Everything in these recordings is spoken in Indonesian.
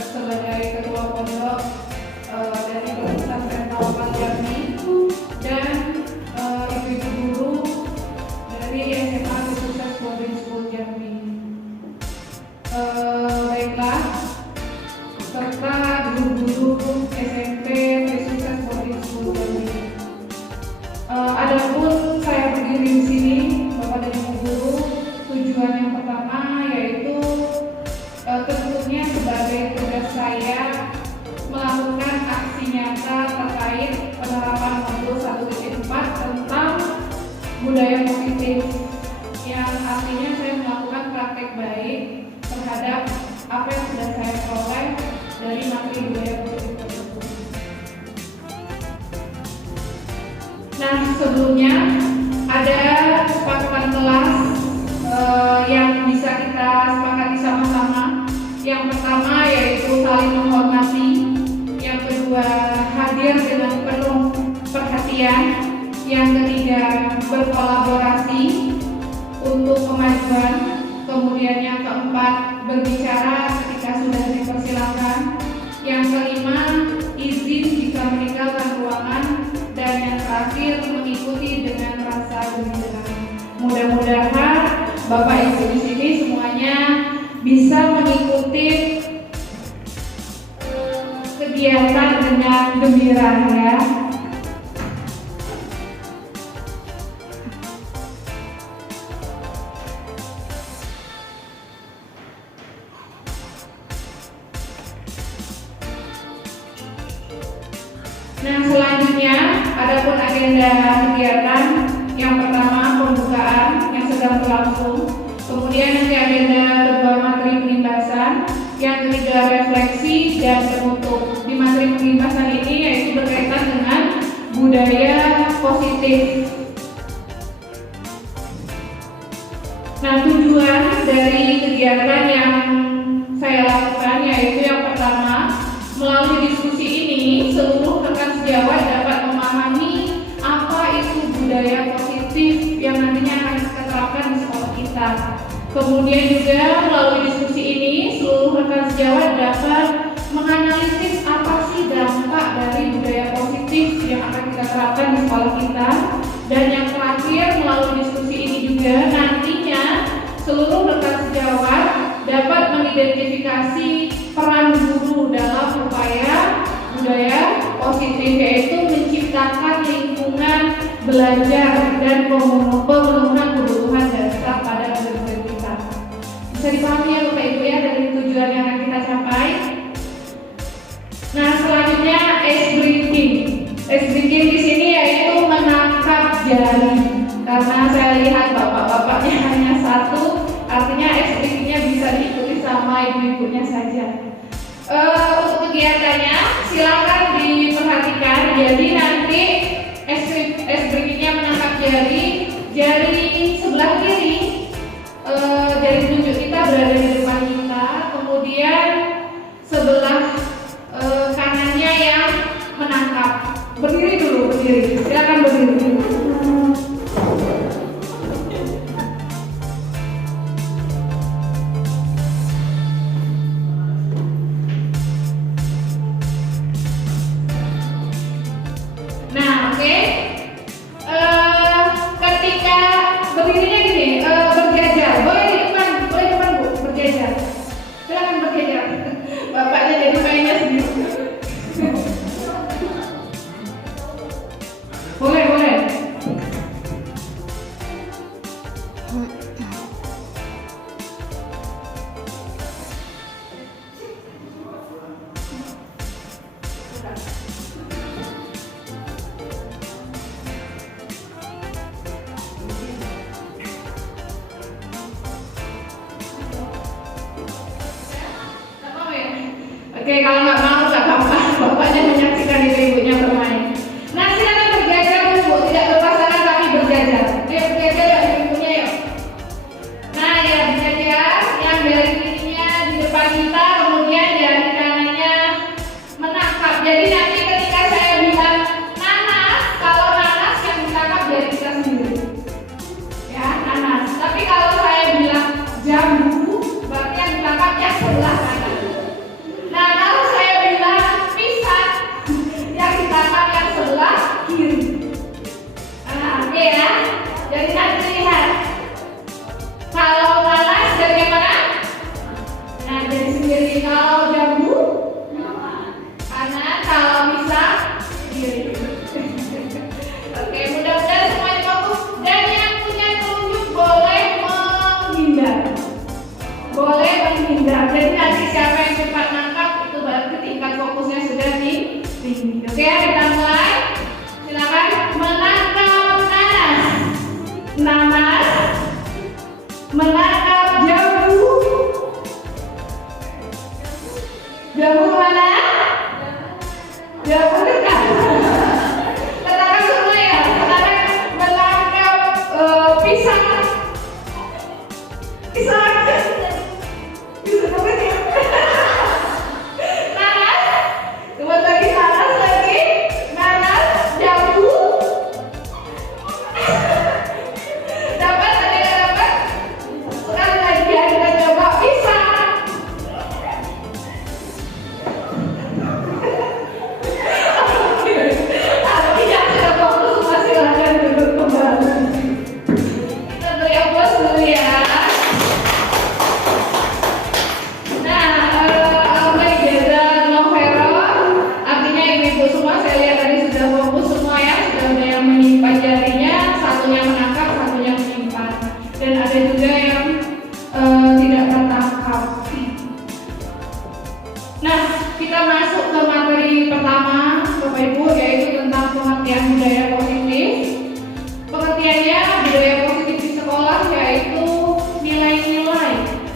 sebagai ketua pondok dari pesantren Tawakal Jambi dan ibu-ibu guru dari SMA Sukses Boarding School Jambi. Baiklah, serta guru-guru SMP Sukses Boarding School Jambi. Adapun saya berdiri di sini, Bapak dan Ibu guru, tujuan yang pertama yaitu tentunya sebagai tugas saya melakukan aksi nyata terkait penerapan modul 1.4 tentang budaya positif, yang artinya saya melakukan praktek baik terhadap apa yang sudah saya peroleh dari materi budaya positif tersebut. Nah, sebelumnya ada kesepakatan kelas yang bisa kita sepakati sama-sama. Yang pertama yaitu saling menghormati, yang kedua hadir dengan penuh perhatian, yang ketiga berkolaborasi untuk kemajuan, kemudian yang keempat berbicara ketika sudah dipersilakan, yang kelima izin jika meninggalkan ruangan, dan yang terakhir mengikuti dengan rasa gembira. Mudah-mudahan Bapak Ibu di sini semuanya bisa mengikuti kegiatan dengan gembira ya. Nah, selanjutnya adapun agenda kegiatan, yang pertama pembukaan yang sedang berlangsung, kemudian nanti agenda kedua materi penindasan, yang ketiga refleksi dan penutup. Di materi penindasan ini yaitu berkaitan dengan budaya positif. Nah, tujuan dari kegiatan yang saya lakukan yaitu yang pertama, melalui diskusi ini seluruh rekan sejawat dapat memahami apa itu budaya positif yang nantinya akan kita terapkan di sekolah kita. Kemudian juga melalui diskusi ini seluruh rekan sejawat dapat menganalisis apa sih dampak dari budaya positif yang akan kita terapkan di sekolah kita. Dan yang terakhir, melalui diskusi ini juga nantinya seluruh rekan sejawat dapat mengidentifikasi peran guru dalam upaya budaya positif, yaitu menciptakan lingkungan belajar dan pemenuhan kebutuhan dasar pada murid-murid kita. Bisa dipahami ya Bapak Ibu ya dari tujuan yang akan kita capai. Nah, selanjutnya ice breaking. Ice breaking di sini yaitu menangkap jari. Karena saya lihat bapak-bapaknya hanya satu, artinya ice breakingnya bisa diikuti sama ibu-ibunya saja. Untuk kegiatannya silakan diperhatikan. Jadi nanti ice breakingnya menangkap jari sebelah kiri, jari telunjuk kita berada di depan kita, kemudian sebelah kanannya yang menangkap. Berdiri dulu, berdiri. Silakan berdiri. Nah, oke. Ketika berdirinya gini, berjajar. Boleh di depan Bu, berjajar. Silakan berjajar. Bapaknya jadi mainnya sendiri. Boleh. Oke, kalau nggak mau nggak apa-apa, bapaknya menyaksikan ibu-ibunya bermain. Nah, silakan berjajar Bu, tidak berpasangan tapi berjajar. Ayo berjajar ya ibu-ibunya yuk. Nah, ya berjajar, yang jari kirinya di depan kita, kemudian jari kanannya menangkap. Jadi nanti ketika saya bilang nanas, kalau nanas yang ditangkap jari kita sendiri. Ya, nanas. Tapi kalau saya bilang jambu, berarti yang ditangkap yang sebelah kanan. Nah,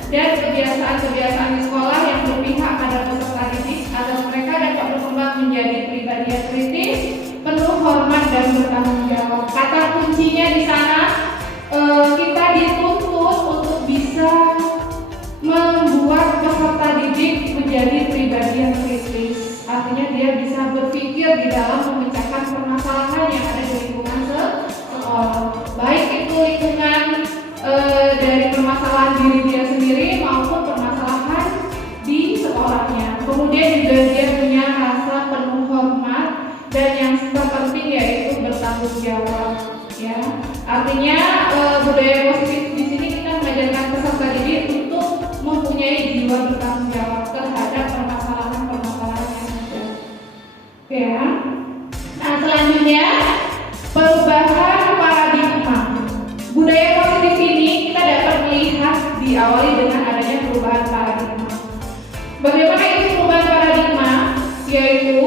dan kebiasaan-kebiasaan di sekolah yang berpihak pada peserta didik agar mereka dapat berkembang menjadi pribadi yang kritis, penuh hormat dan bertanggung jawab. Kata kuncinya di sana, kita dituntut untuk bisa membuat peserta didik menjadi pribadi yang kritis. Artinya dia bisa berpikir di dalam memecahkan permasalahan yang ada di lingkungan sekolah, baik itu lingkungan dari permasalahan diri dia sendiri maupun permasalahan di sekolahnya. Kemudian juga dia punya rasa penuh hormat dan yang terpenting yaitu bertanggung jawab. Ya, artinya budaya positif di sini kita mengajarkan peserta didik untuk mempunyai jiwa bertanggung jawab terhadap permasalahan-permasalahan yang ada. Ya. Nah, selanjutnya perubahan paradigma. Budaya positif ini kita dapat melihat diawali dengan adanya perubahan paradigma. Bagaimana itu perubahan paradigma? Yaitu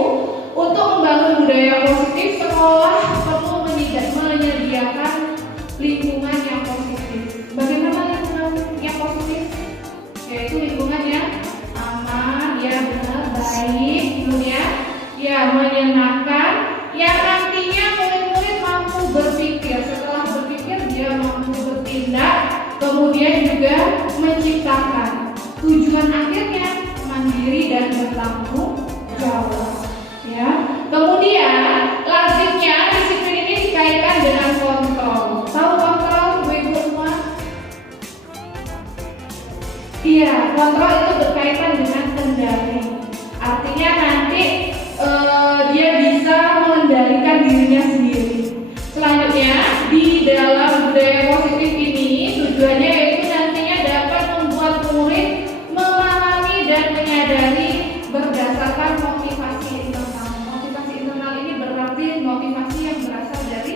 untuk membangun budaya positif, sekolah perlu menyediakan lingkungan yang positif. Bagaimana lingkungan yang positif? Yaitu lingkungan yang aman, ya benar, baik, kemudian ya menyenangkan, yang nantinya murid-murid mampu berpikir. Setelah berpikir dia mampu bertindak, kemudian juga menciptakan. Tujuan akhirnya mandiri dan bertanggung jawab. Ya. Kemudian lazimnya disiplin ini dikaitkan dengan kontrol. Tahu kontrol, ibu semua? Iya, kontrol itu berkaitan dengan kendali. Artinya nanti dia bisa mengendalikan dirinya sendiri. Selanjutnya di dalam budaya positif ini tujuannya yaitu nantinya dapat membuat murid memahami dan menyadari berdasarkan motivasi internal. Motivasi internal ini berarti motivasi yang berasal dari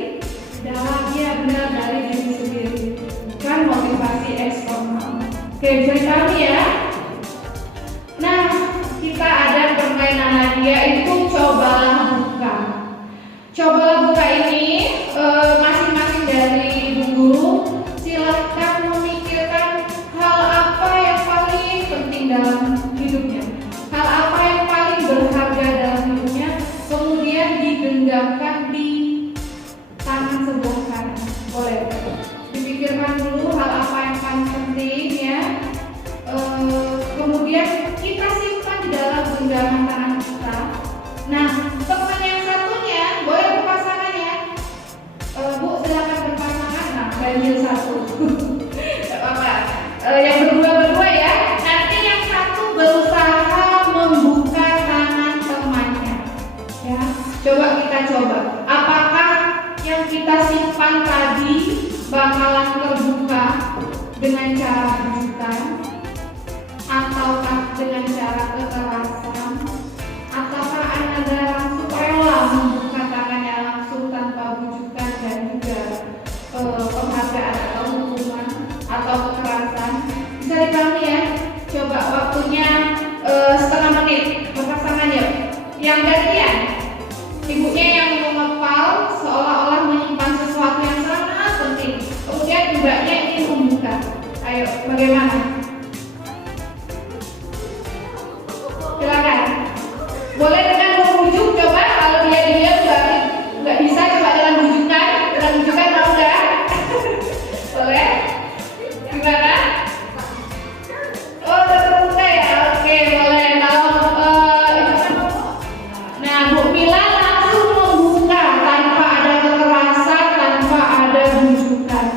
dalamnya, benar dari diri sendiri, bukan motivasi eksternal. Oke, bisa dipahami ya? Nah, kita ada permainan lagi yaitu cobalah buka. Cobalah buka ini masing-masing dari ibu guru silahkan memikirkan hal apa yang paling penting dalam hidupnya, hal apa yang paling berharga dalam hidupnya, kemudian digenggamkan di tangan sebelah kanan. Boleh dipikirkan dulu hal apa yang paling penting ya. Kemudian kita simpan di dalam genggaman tangan kita. Nah, teman yang satunya boleh berpasangan ya. Bu, silakan berpasangan. Nah, ganjil satu. Gak apa-apa. Yang berdua ya. Nanti yang satu berusaha membuka tangan temannya. Ya, coba kita coba. Apakah yang kita simpan tadi bakalan terbuka dengan cara bujukan, ataukah dengan cara kekerasan, ataukah Anda langsung rela membuka tangannya langsung tanpa bujukan dan juga penghargaan atau hukuman atau kekerasan? Bisa dipahami ya? Coba waktunya setengah menit berpasangan yuk. Yang gantian, ibunya yang mengepal seolah-olah menyimpan sesuatu yang sangat penting. Kemudian mbaknya ingin membuka. Ayo, bagaimana? Silakan. Boleh dengan membujuk, coba kalau dia nggak bisa, coba dengan bujukan. Dengan bujukan mau nggak? Boleh? Gimana? Oh, terbuka ya. Oke, boleh. Kalau nah, Bu Mila langsung membuka tanpa ada kekerasan, tanpa ada bujukan.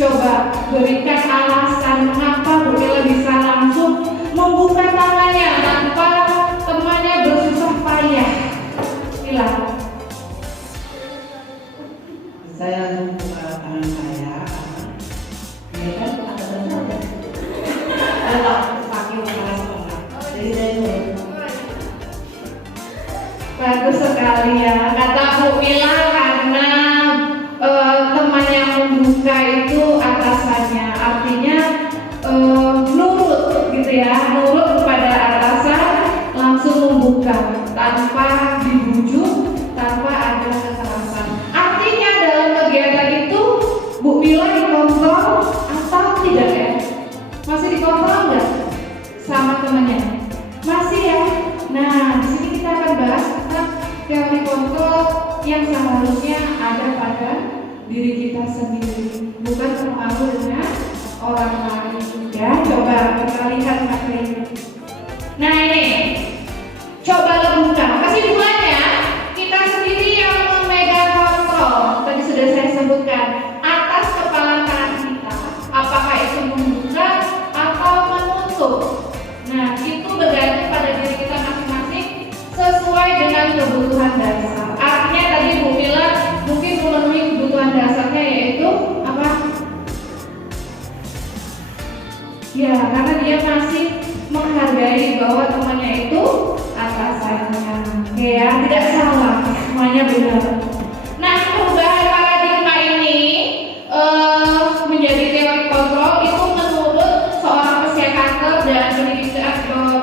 Coba berikan alasan mengapa Bu Mila bisa langsung membuka tangannya tanpa temannya bersusah payah. Mila. Saya membuka tangan saya. Ini kan ada saja. Ada pakai alasan. Jadi saya Bagus sekali ya. Kata Bu Mila karena teman yang membuka itu atasannya. Artinya nurut gitu ya, nurut kepada atasan, langsung membuka tanpa dibujuk, tanpa ada kekerasan. Artinya dalam kegiatan itu Bu Mila dikontrol atau tidak ya? Masih kontrol nggak sama temannya? Masih ya. Nah, di sini kita akan bahas tentang teori kontrol yang seharusnya ada pada diri kita sendiri, bukan terpengaruh dengan orang lain. Ya, coba kita lihat materinya. Nah ini, coba lakukan. Kasih bulannya, kita sendiri yang memegang kontrol. Tadi sudah saya sebutkan atas kepala kanan kita. Apakah itu membuka atau menutup? Nah, itu bergantung pada diri kita masing-masing sesuai dengan kebutuhan dasar. Artinya tadi Bu bilang mungkin memenuhi kebutuhan dasarnya yaitu apa? Ya, karena dia masih menghargai bahwa temannya itu atasannya. Ya, tidak salah, semuanya benar. Nah, perubahan paradigma ini menjadi teori kontrol itu menurut seorang psikiater dan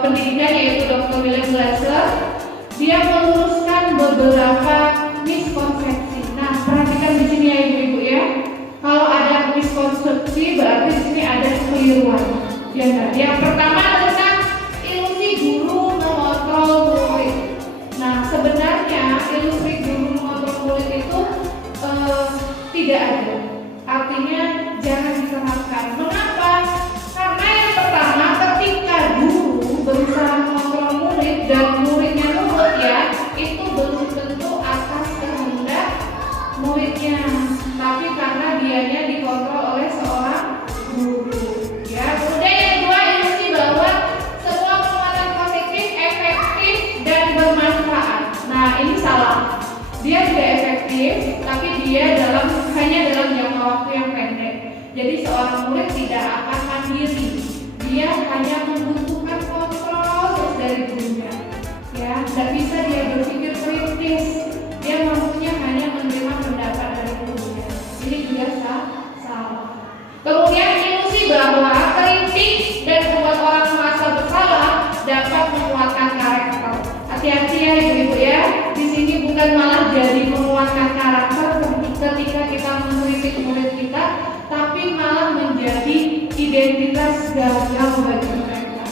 pendidikan yaitu Dr. William Glasser. Dia meluruskan beberapa miskonsepsi. Nah, perhatikan di sini ya ibu-ibu ya. Kalau ada miskonsepsi berarti di sini ada kekeliruan. Ya, nah, yang pertama tentang ilusi guru mengontrol murid. Nah, sebenarnya ilusi guru mengontrol murid itu tidak ada. Artinya jangan diterapkan. Mengapa? Karena yang pertama ketika guru berusaha mengontrol murid dan muridnya nurut ya, itu belum tentu atas kehendak muridnya, tapi karena dianya dikontrol oleh seorang guru. Ya, kemudian yang kedua ilusi bahwa semua penguatan positif efektif dan bermanfaat. Nah, ini salah. Dia tidak efektif, tapi dia hanya dalam jangka waktu yang pendek. Jadi seorang murid tidak akan mandiri. Dia hanya membutuhkan kontrol terus dari gurunya. Ya, tidak bisa dia berpikir kritis. Dia mampunya hanya menerima pendapat dari gurunya. Ini juga salah. Kemudian ilusi bahwa kritik dan membuat orang merasa bersalah dapat menguatkan karakter. Hati-hati ya ibu-ibu ya. Di sini bukan malah jadi menguatkan karakter ketika kita mengkritik murid kita, tapi malah menjadi identitas gagal bagi mereka.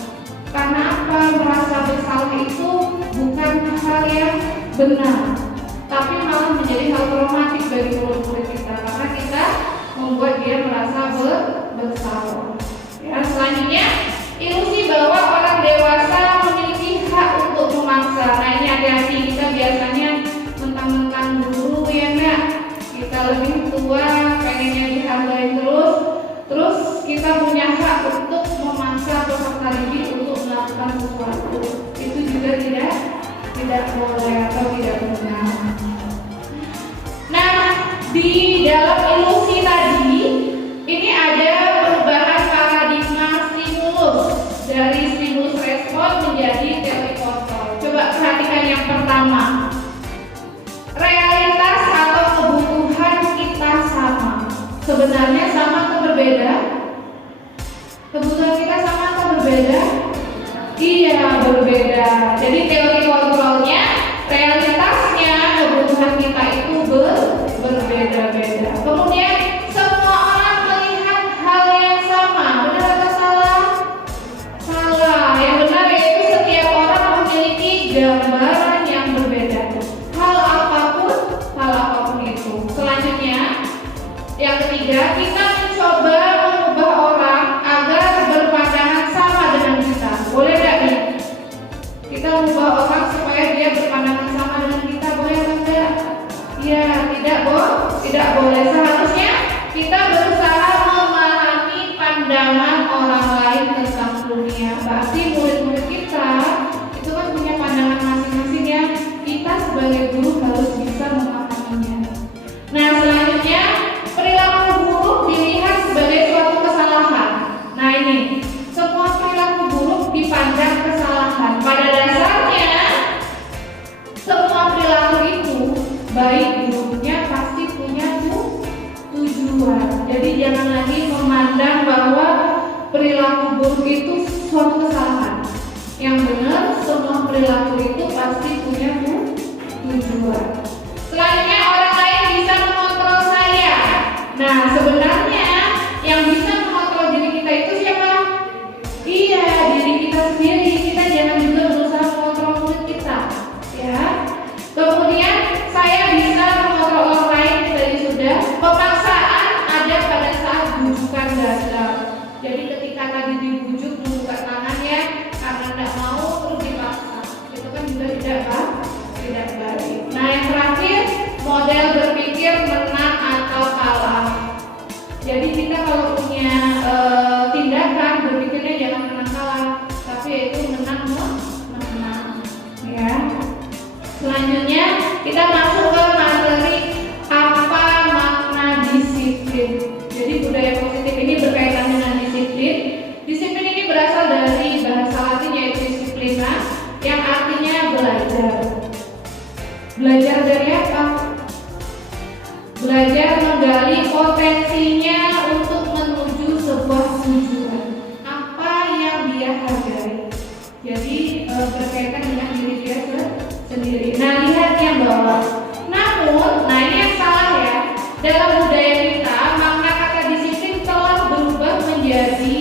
Karena apa? Merasa bersalah itu bukan hal yang benar, tapi malah menjadi hal traumatik bagi murid-murid kita karena kita membuat dia merasa bersalah. Ya, selanjutnya ilusi bahwa orang dewasa memiliki hak untuk memaksa. Nah, ini hati-hati, kita biasanya mentang-mentang guru ya enggak, kita lebih tua pengennya dihargai terus kita punya hak untuk memaksa peserta didik untuk melakukan sesuatu. Itu juga tidak boleh atau tidak benar. Nah, di dalam ilusi tadi ini ada perubahan paradigma stimulus dari stimulus respon menjadi teori kontrol. Coba perhatikan yang pertama. Realitas atau kebutuhan kita sama. Sebenarnya sama atau berbeda? Kebutuhan kita sama atau berbeda? Iya, berbeda. Jadi teori kontrolnya, realitasnya kebutuhan kita itu berbeda-beda. Kemudian semua orang melihat hal yang sama. Benar atau salah? Salah. Yang benar yaitu setiap orang memiliki gambaran yang berbeda. Hal apapun itu. Selanjutnya, yang ketiga, kita mencoba mengubah orang agar berpandangan sama dengan kita. Boleh nggak nih? Kita mengubah orang supaya dia berpandangan sama dengan kita, boleh enggak? Ya, tidak boleh. Seharusnya kita berusaha memahami pandangan orang lain tentang dunia. Berarti murid-murid kita itu kan punya pandangan masing-masing ya. Kita sebagai guru harus bisa memahaminya. Nah, selanjutnya perilaku buruk dilihat sebagai suatu kesalahan. Nah, ini semua perilaku buruk dipandang kesalahan. Pada dasarnya semua perilaku itu baik buruknya pasti punya tujuan. Jadi jangan lagi memandang bahwa perilaku buruk itu suatu kesalahan. Yang benar semua perilaku itu pasti punya tujuan. Selanjutnya orang lain bisa mengontrol saya. Nah, sebenarnya yang bisa mengontrol diri kita itu siapa? konsekuensinya untuk menuju sebuah tujuan. Apa yang dia hargai. Jadi berkaitan dengan diri dia sendiri. Nah, lihat yang bawah. Namun, nah ini yang salah ya. Dalam budaya kita, makna kata disiplin telah berubah menjadi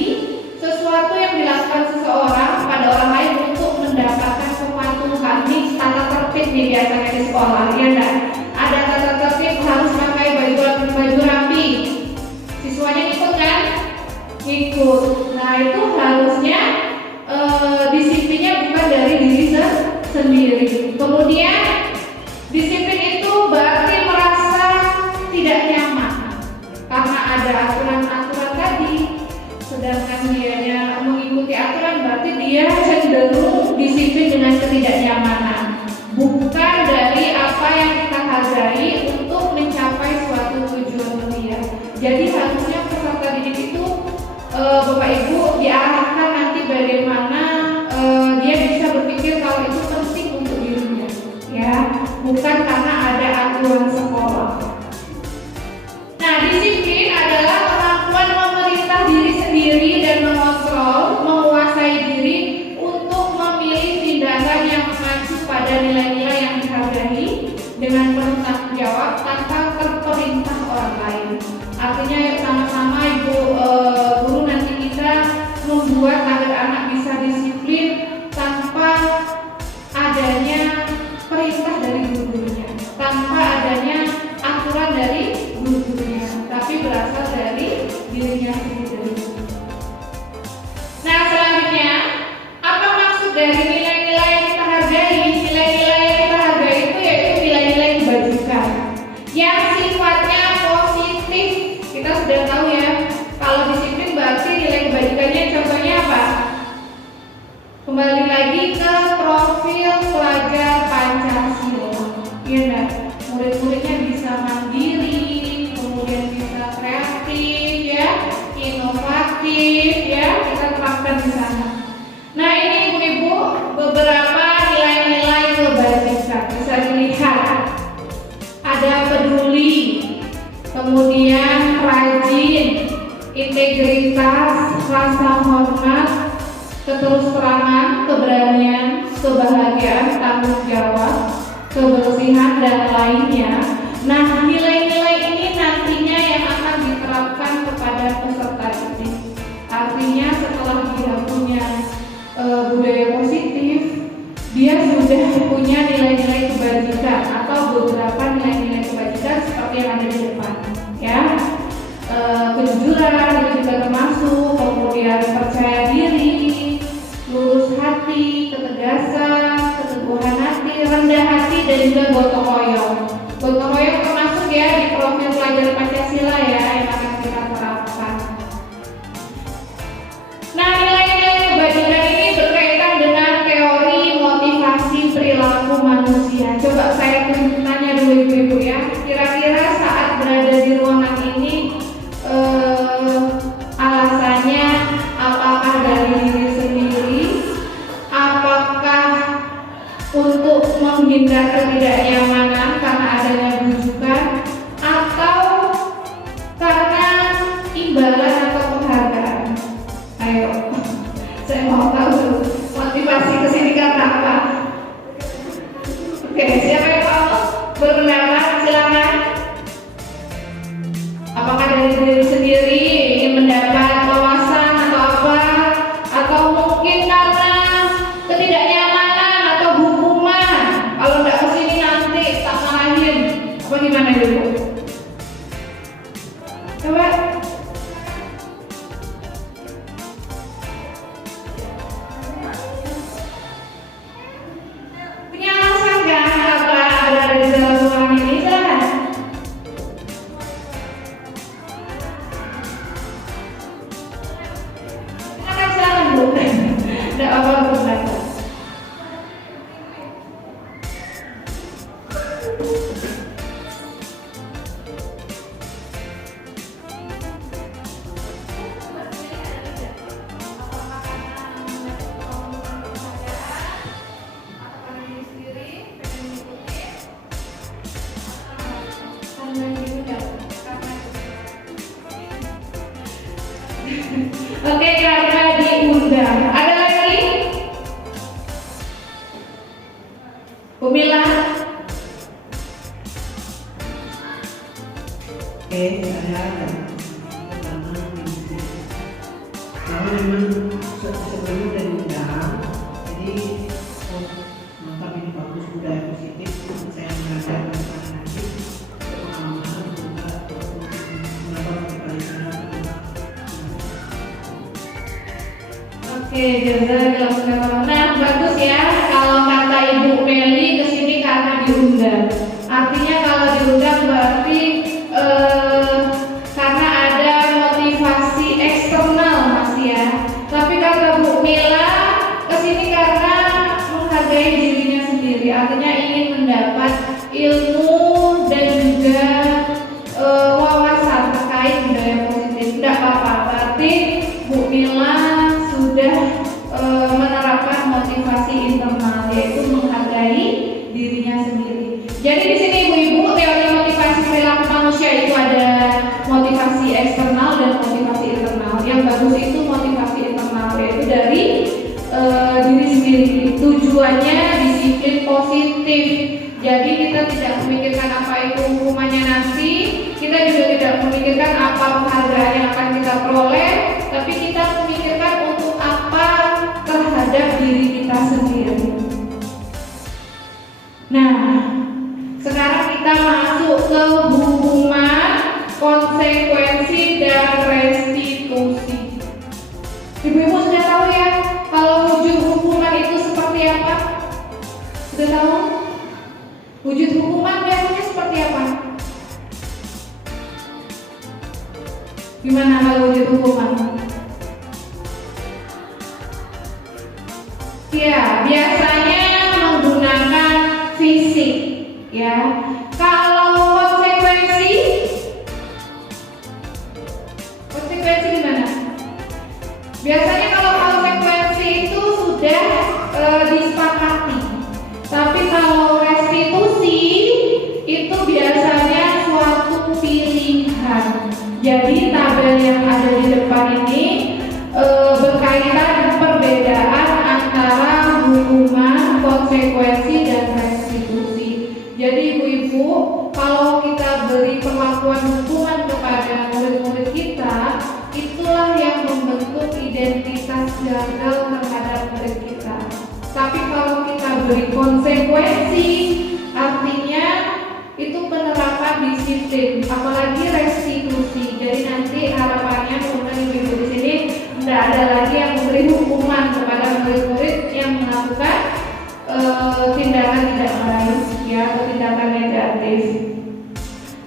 sesuatu yang dilakukan seseorang pada orang lain untuk mendapatkan kepatuhan. Ini tata tertib nih biasanya di sekolah, ya enggak? Ada tata tertib harus pakai baju rapi. Siswanya ikut kan? Ikut. Nah, itu harusnya disiplinnya bukan dari diri sendiri. Kemudian disiplin itu berarti merasa tidak nyaman karena ada aturan-aturan tadi. Sedangkan dianya mengikuti aturan berarti dia cenderung disiplin dengan ketidaknyamanan, bukan dari apa yang kita hargai untuk mencapai suatu tujuan dia. Jadi harusnya peserta didik itu Bapak Ibu diarahkan nanti bagaimana dia bisa berpikir kalau itu penting untuk dirinya, ya, bukan karena ada aturan sekolah. Nah, disiplin adalah kemampuan memerintah diri sendiri dan menguasai diri untuk memilih tindakan yang mengacu pada nilai-nilai yang dihargai dengan penuh tanggung jawab tanpa terperintah orang lain. Artinya yuk sama-sama Ibu guru nanti kita membuat agar anak bisa disiplin tanpa adanya perintah dari guru-gurunya, tanpa adanya aturan dari guru-gurunya, tapi berasal dari dirinya sendiri. Nah, selanjutnya, apa maksud dari nilai-nilai yang kita hargai? Nilai-nilai yang kita hargai itu yaitu nilai-nilai kebajikan yang sifatnya positif. Kita sudah tahu ya, kalau disiplin berarti nilai kebajikannya contohnya apa? Kembali lagi ke profil pelajar Pancasila. Iya enggak? Murid-muridnya bisa mandiri, kemudian bisa kreatif ya, inovatif ya, kita terapkan di sana. Nah, ini Ibu-ibu beberapa nilai-nilai kebajikan. Bisa dilihat. Ada peduli, kemudian rajin, integritas, rasa hormat, keterus-terangan, keberanian, kebahagiaan, tanggung jawab, kebersihan, dan lainnya. Nah, nilai-nilai ini nantinya yang akan diterapkan kepada peserta didik. Artinya setelah dia punya budaya positif, dia sudah punya nilai-nilai kebajikan atau beberapa nilai-nilai kebajikan seperti yang ada di depan, ya. Kejujuran itu juga termasuk, kemudian percaya diri, lurus hati, ketegasan, keteguhan hati, rendah hati, dan juga gotong royong. Gotong royong termasuk ya di profil pelajar Pancasila ya yang akan kita terapkan. Nah, nilai-nilai kebajikan ini berkaitan dengan teori motivasi perilaku manusia. Coba saya tanya dulu Ibu-ibu ya, kira-kira saat berada di ruangan ini alasannya apakah dari diri sendiri, apakah untuk menghindar ketidaknyamanan karena adanya bujukan, atau karena imbalan atau penghargaan? Ayo, saya mau tahu motivasi kesini karena apa? Oke, siapa yang mau berpendapat? Silakan. Apakah dari diri sendiri ingin mendapat wawasan atau apa, atau mungkin karena ketidaknyamanan atau hukuman kalau nggak kesini nanti tak marahin, apa gimana Ibu? Coba. Oke, karena diundang. Ada lagi? Bu Mila? Oke, saya pertama ini. Kalau memang sebelumnya udah diundang, jadi mantap ini bagus budaya positif. Saya mengajar nanti pengalaman juga menambah kebaikan. Oke, jazakallah. Nah, bagus ya. Kalau kata Ibu Meli kesini karena diundang. Artinya kalau diundang berarti karena ada motivasi eksternal Mas ya. Tapi kata Bu Mila kesini karena menghargai dirinya sendiri. Artinya ingin mendapat ilmu dan juga wawasan terkait budaya positif. Tidak apa-apa. Berarti Bu Mila sudah menerapkan motivasi internal, yaitu menghargai dirinya sendiri. Jadi di sini ibu-ibu, teori motivasi perilaku manusia itu ada motivasi eksternal dan motivasi internal. Yang bagus itu motivasi internal, yaitu dari diri sendiri. Tujuannya disiplin positif. Jadi kita tidak memikirkan apa itu hukumannya nanti, kita juga tidak memikirkan apa penghargaan yang akan kita peroleh, tapi kita memikirkan untuk apa terhadap diri kita sendiri. Nah, sekarang kita masuk ke hukuman, konsekuensi, dan restitusi. Ibu-ibu sudah tahu ya, kalau wujud hukuman itu seperti apa? Sudah tahu? Wujud hukuman biasanya seperti apa? Gimana kalau wujud hukuman? Ya, biasanya menggunakan fisik, ya. Kalau konsekuensi gimana? Biasanya kalau konsekuensi itu sudah disepakati. Tapi kalau restitusi itu biasanya suatu pilihan. Jadi tabel yang ada di depan ini berkaitan perbedaan antara hukuman, konsekuensi, dan restitusi. Jadi ibu-ibu, kalau kita beri perlakuan hukuman kepada murid-murid kita, itulah yang membentuk identitas gagal terhadap murid kita. Tapi kalau kita beri konsekuensi, artinya itu penerapan disiplin, apalagi restitusi. Jadi nanti harapannya teman-teman ibu-ibu di sini tidak ada lagi yang memberi hukuman kepada murid-murid yang melakukan tindakan tidak baik, ya, atau tindakan negatif.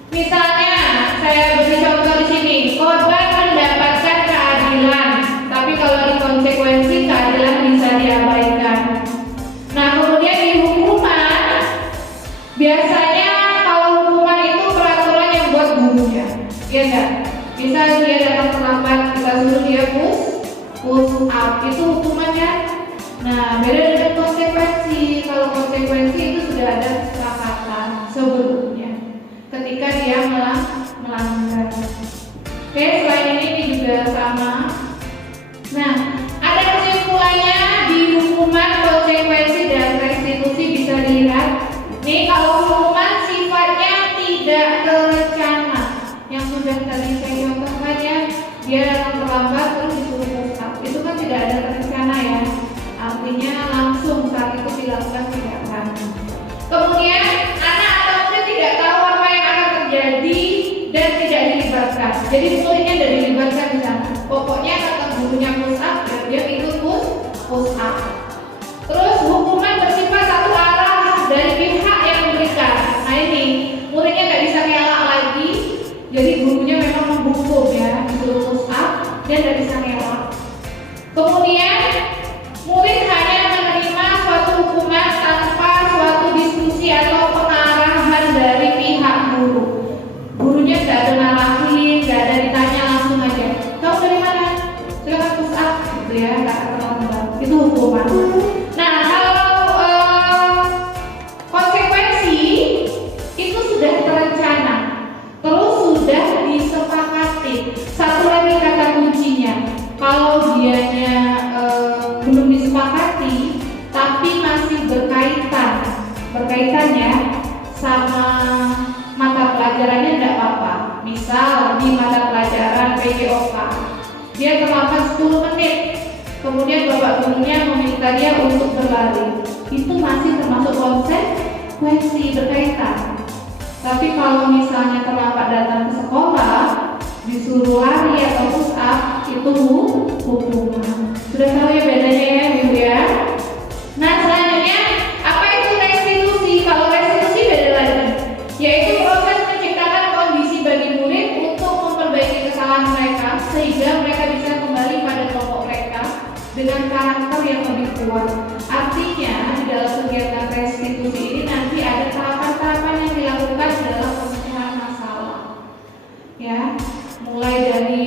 Misalnya, saya beri contoh di sini, korban mendapatkan keadilan, tapi kalau di konsekuensi keadilan bisa diabaikan. Nah, kemudian di hukuman, biasanya kalau hukuman itu peraturan yang buat gurunya, ya enggak? Misal dia datang terlambat, kita suruh dia push up, itu hukumannya. Nah, beda dengan konsekuensi. Kalau konsekuensi itu sudah ada kesepakatan sebelumnya ketika dia melanggar. Oke, selain ini juga sama. Nah, ada kesimpulannya di hukuman, konsekuensi, dan restitusi bisa dilihat. Nih, kalau hukuman sifatnya tidak terencana, yang sudah tadi saya contohkan ya, dia datang terlambat terus disuruh push up, itu kan tidak ada terencana ya. Artinya langsung saat itu dilakukan tindakan. Kemudian anak atau murid tidak tahu apa yang akan terjadi dan tidak dilibatkan. Jadi muridnya tidak dilibatkan di sana. Pokoknya kata gurunya push up, dia ikut push up. Terus hukuman bersifat satu arah dari pihak yang memberikan. Nah ini muridnya nggak bisa ngelak lagi. Jadi gurunya memang menghukum ya, disuruh push up, dia nggak bisa ngelak. Kemudian murid hanya menerima suatu hukuman tanpa suatu diskusi atau pengarahan dari pihak guru. Gurunya nggak ada narahin, nggak ada ditanya, langsung aja. Kamu dari mana? Silakan push up, gitu ya, nggak terlambat. Itu hukuman. Nah, kalau konsekuensi itu sudah terencana, terus sudah disepakati. Satu lagi kata kuncinya, kalau berkaitannya sama mata pelajarannya tidak apa-apa. Misal di mata pelajaran PJOK dia terlambat 10 menit, kemudian bapak gurunya meminta dia untuk berlari, itu masih termasuk konsekuensi berkaitan. Tapi kalau misalnya terlambat datang ke sekolah, disuruh lari atau push up, itu hukuman. Sudah tahu ya bedanya ya Ibu ya? Nah selanjutnya, apa itu restitusi? Kalau restitusi beda lagi, yaitu proses menciptakan kondisi bagi murid untuk memperbaiki kesalahan mereka sehingga mereka bisa kembali pada kelompok mereka dengan karakter yang lebih kuat. Artinya di dalam kegiatan restitusi ini nanti ada tahapan-tahapan yang dilakukan dalam pemecahan masalah. Ya, mulai dari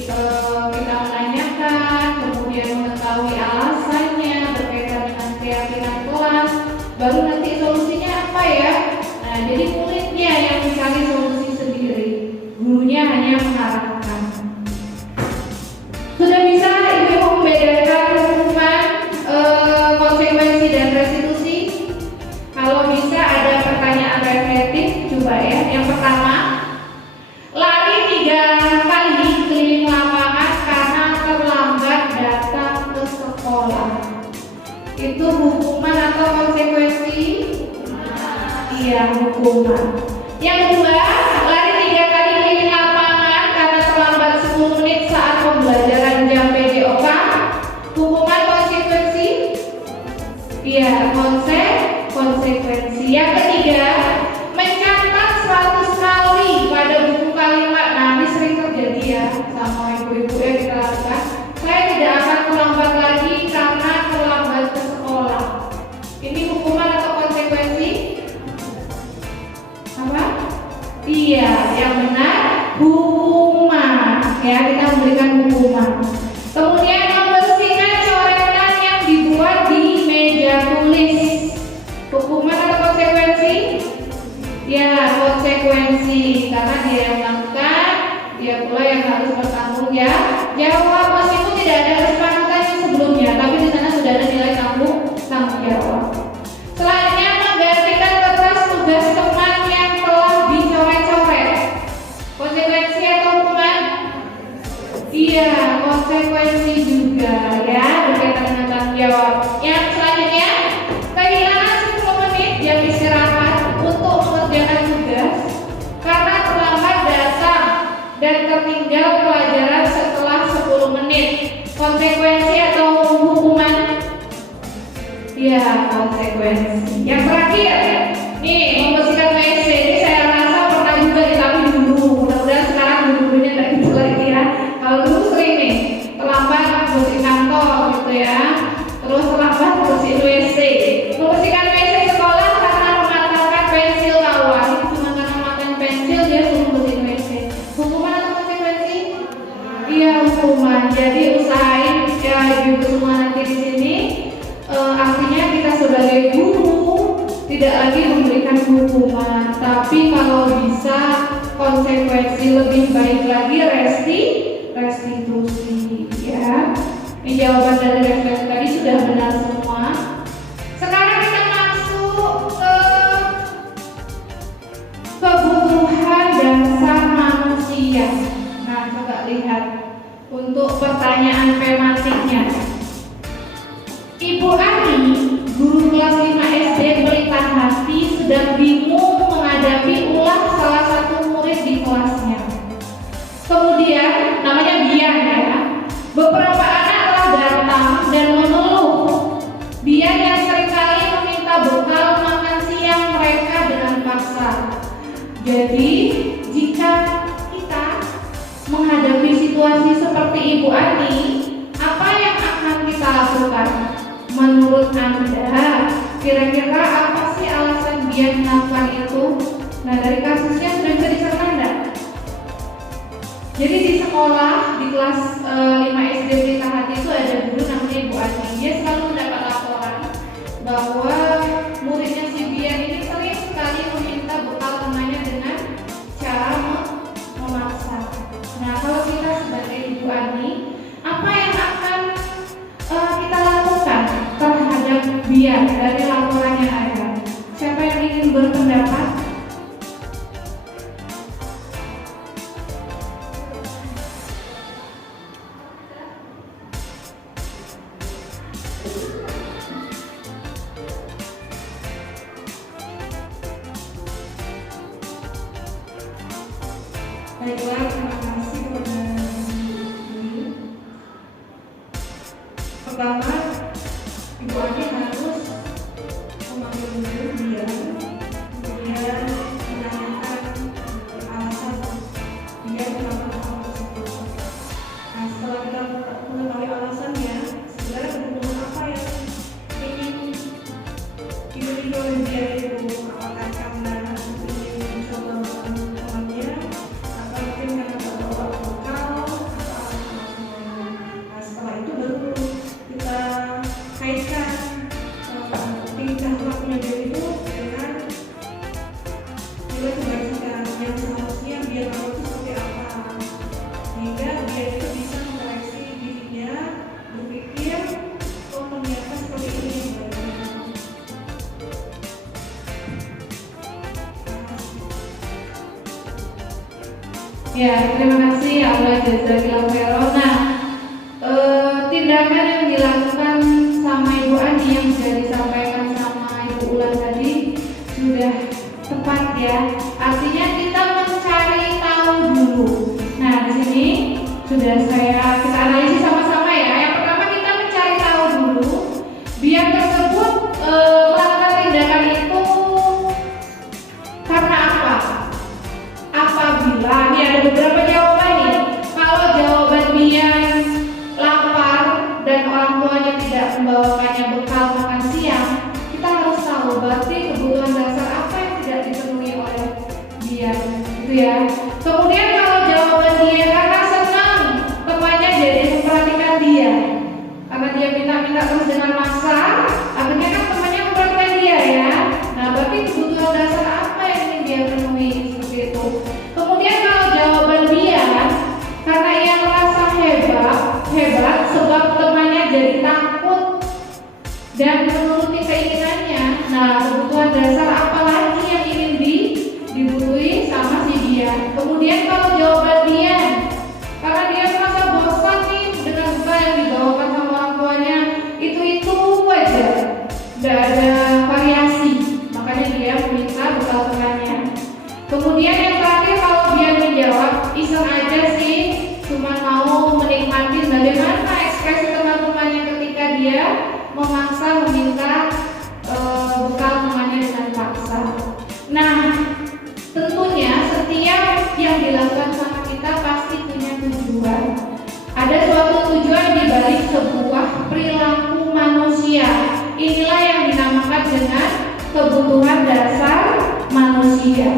kita menanyakan, kemudian mengetahui alasannya berkaitan dengan keyakinan kelas, baru nanti solusinya apa ya. Nah, jadi muridnya yang mencari solusi sendiri, gurunya hanya mengarahkan. Sudah bisa Ibu membedakan hukuman, konsekuensi dan restitusi? Kalau bisa ada pertanyaan reflektif, coba ya. Yang pertama, lari 3 kali keliling lapangan karena terlambat datang ke sekolah. Itu hukuman atau konsekuensi? Iya, hukuman. Yang kedua, lari 3 kali keliling lapangan karena terlambat 10 menit saat pembelajaran jam PJOK. Hukuman konsekuensi? Iya, konsekuensi. Yang ketiga, mencatat 100 kali pada buku kalimat. Nah, ini sering terjadi ya sama ibu-ibu yang kita lakukan. Saya tidak akan terlambat lagi karena terlambat ke sekolah. Ini hukuman atau konsekuensi? Apa? Iya, yang benar hukuman. Ya, kita memberikan hukuman. Kemudian membersihkan coretan yang dibuat di meja tulis. Hukuman atau konsekuensi? Ya, konsekuensi, karena dia yang melakukan, dia pula yang harus bertanggung ya. Jawab meskipun tidak ada kesepakatan sebelumnya, tapi di sana sudah ada nilai tanggung jawab. Selanjutnya, menggantikan kertas tugas teman yang telah dicoret-coret. Konsekuensi atau hukuman? Iya, konsekuensi juga ya, berkaitan dengan tanggung jawab. Yang selanjutnya, kehilangan 10 menit yang istirahat untuk mengerjakan tugas karena terlambat datang dan tertinggal pelajaran setelah 10 menit. Konsekuensi atau hukuman? Ya, konsekuensi. Yang terakhir, nih membersihkan WC. Ini saya rasa pernah juga dilakukan dulu. Mudah-mudahan sekarang guru-gurunya tidak gitu lagi ya. Kalau dulu sering nih terlambat bersih kantor gitu ya. Terus terlambat bersihin WC. Membersihkan WC sekolah karena mematahkan pensil kawan. Itu cuma karena mematahkan pensil dia suruh bersihin WC. Hukuman atau konsekuensi? Iya, hukuman. Jadi usahain ya ibu semua nanti di sini. Artinya kita sebagai guru tidak lagi memberikan hukuman, tapi kalau bisa konsekuensi, lebih baik lagi restitusi ya. Ini jawaban dari refleksi tadi sudah benar semua. Sekarang kita masuk ke kebutuhan dasar manusia. Nah, coba lihat untuk pertanyaan tematiknya. Ibu Ani, guru kelas 5 SD Pelita Hati, sedang bingung menghadapi ulah salah satu murid di kelasnya. Kemudian, namanya Bian ya. Beberapa anak telah datang dan mengeluh. Bian yang seringkali meminta bekal makan siang mereka dengan paksa. Jadi, jika kita menghadapi situasi seperti Ibu Ani, apa yang akan kita lakukan? Menurut Anda, kira-kira apa sih alasan dia melakukan itu? Nah, dari kasusnya sudah bisa dicerna enggak? Jadi di sekolah, di kelas 5 SD Pelita Hati itu ada guru namanya Ibu Ani. Dia selalu mendapat laporan bahwa muridnya si Bian ini sering sekali meminta bekal temannya dengan cara memaksa. Nah, kalau kita sebagai Ibu Ani, apa yang akan kita lakukan terhadap Bian dari laporan yang ada? Siapa berpendapat? Baiklah, terima kasih kepada Ibu. Pertama, Ibu Ani harus memanggil dulu dia, kemudian menanyakan alasan dia kenapa hal tersebut. Nah, setelah kita mengetahui alasannya, sebenarnya kebutuhan apa yang ingin dimiliki oleh dia itu, apakah karena ingin mencoba temannya, atau mungkin karena terbawa bekal, atau apa. Nah, setelah itu baru kita kaitkan tingkah lakunya dia itu dengan nilai kebajikan yang seharusnya dia lakukan itu seperti apa, sehingga dia itu bisa mengoreksi dirinya, berpikir, oh ternyata seperti ini yang baiknya. Ya, terima kasih Allah jazakillah khairan. Nah, tindakan yang dilakukan sama Ibu Ani yang sudah disampaikan sama Ibu Ulan tadi sudah tepat ya. Artinya kita mencari tahu dulu. Nah, di sini sudah kita analisis sama-sama ya. Yang pertama kita mencari tahu dulu biar tersebut melakukan tindakan itu karena apa? Apabila ini ada beberapa jawaban nih. Kalau jawaban Bian lapar dan orang tuanya tidak membawakannya bekal makan siang, kita harus tahu berarti kebutuhan dasar apa yang tidak dipenuhi oleh Bian, gitu ya. Kemudian kalau jawaban dia karena senang temannya jadi memperhatikan dia, karena dia minta-minta terus dengan maksa, artinya kan temannya memperhatikan dia ya. Nah, berarti kebutuhan dasar apa yang ingin dia penuhi seperti itu. Kemudian kalau jawaban dia karena ia merasa hebat sebab temannya jadi takut dan menuruti keinginannya. Nah, kebutuhan dasar apa lagi yang ingin dibutuhi sama si dia. Kemudian kalau jawaban dia karena dia merasa bosan nih dengan bekal yang dibawakan sama orang tuanya, itu aja, tidak ada variasi, makanya dia meminta bekal temannya. Kemudian yang terakhir kalau dia menjawab iseng aja sih, cuma mau menikmati bagaimana ekspresi teman-temannya ketika dia memaksa meminta bekal temannya dengan paksa. Nah, tentunya setiap yang dilakukan sama kita pasti punya tujuan. Ada suatu tujuan di balik sebuah perilaku manusia. Inilah yang dinamakan dengan kebutuhan dasar manusia.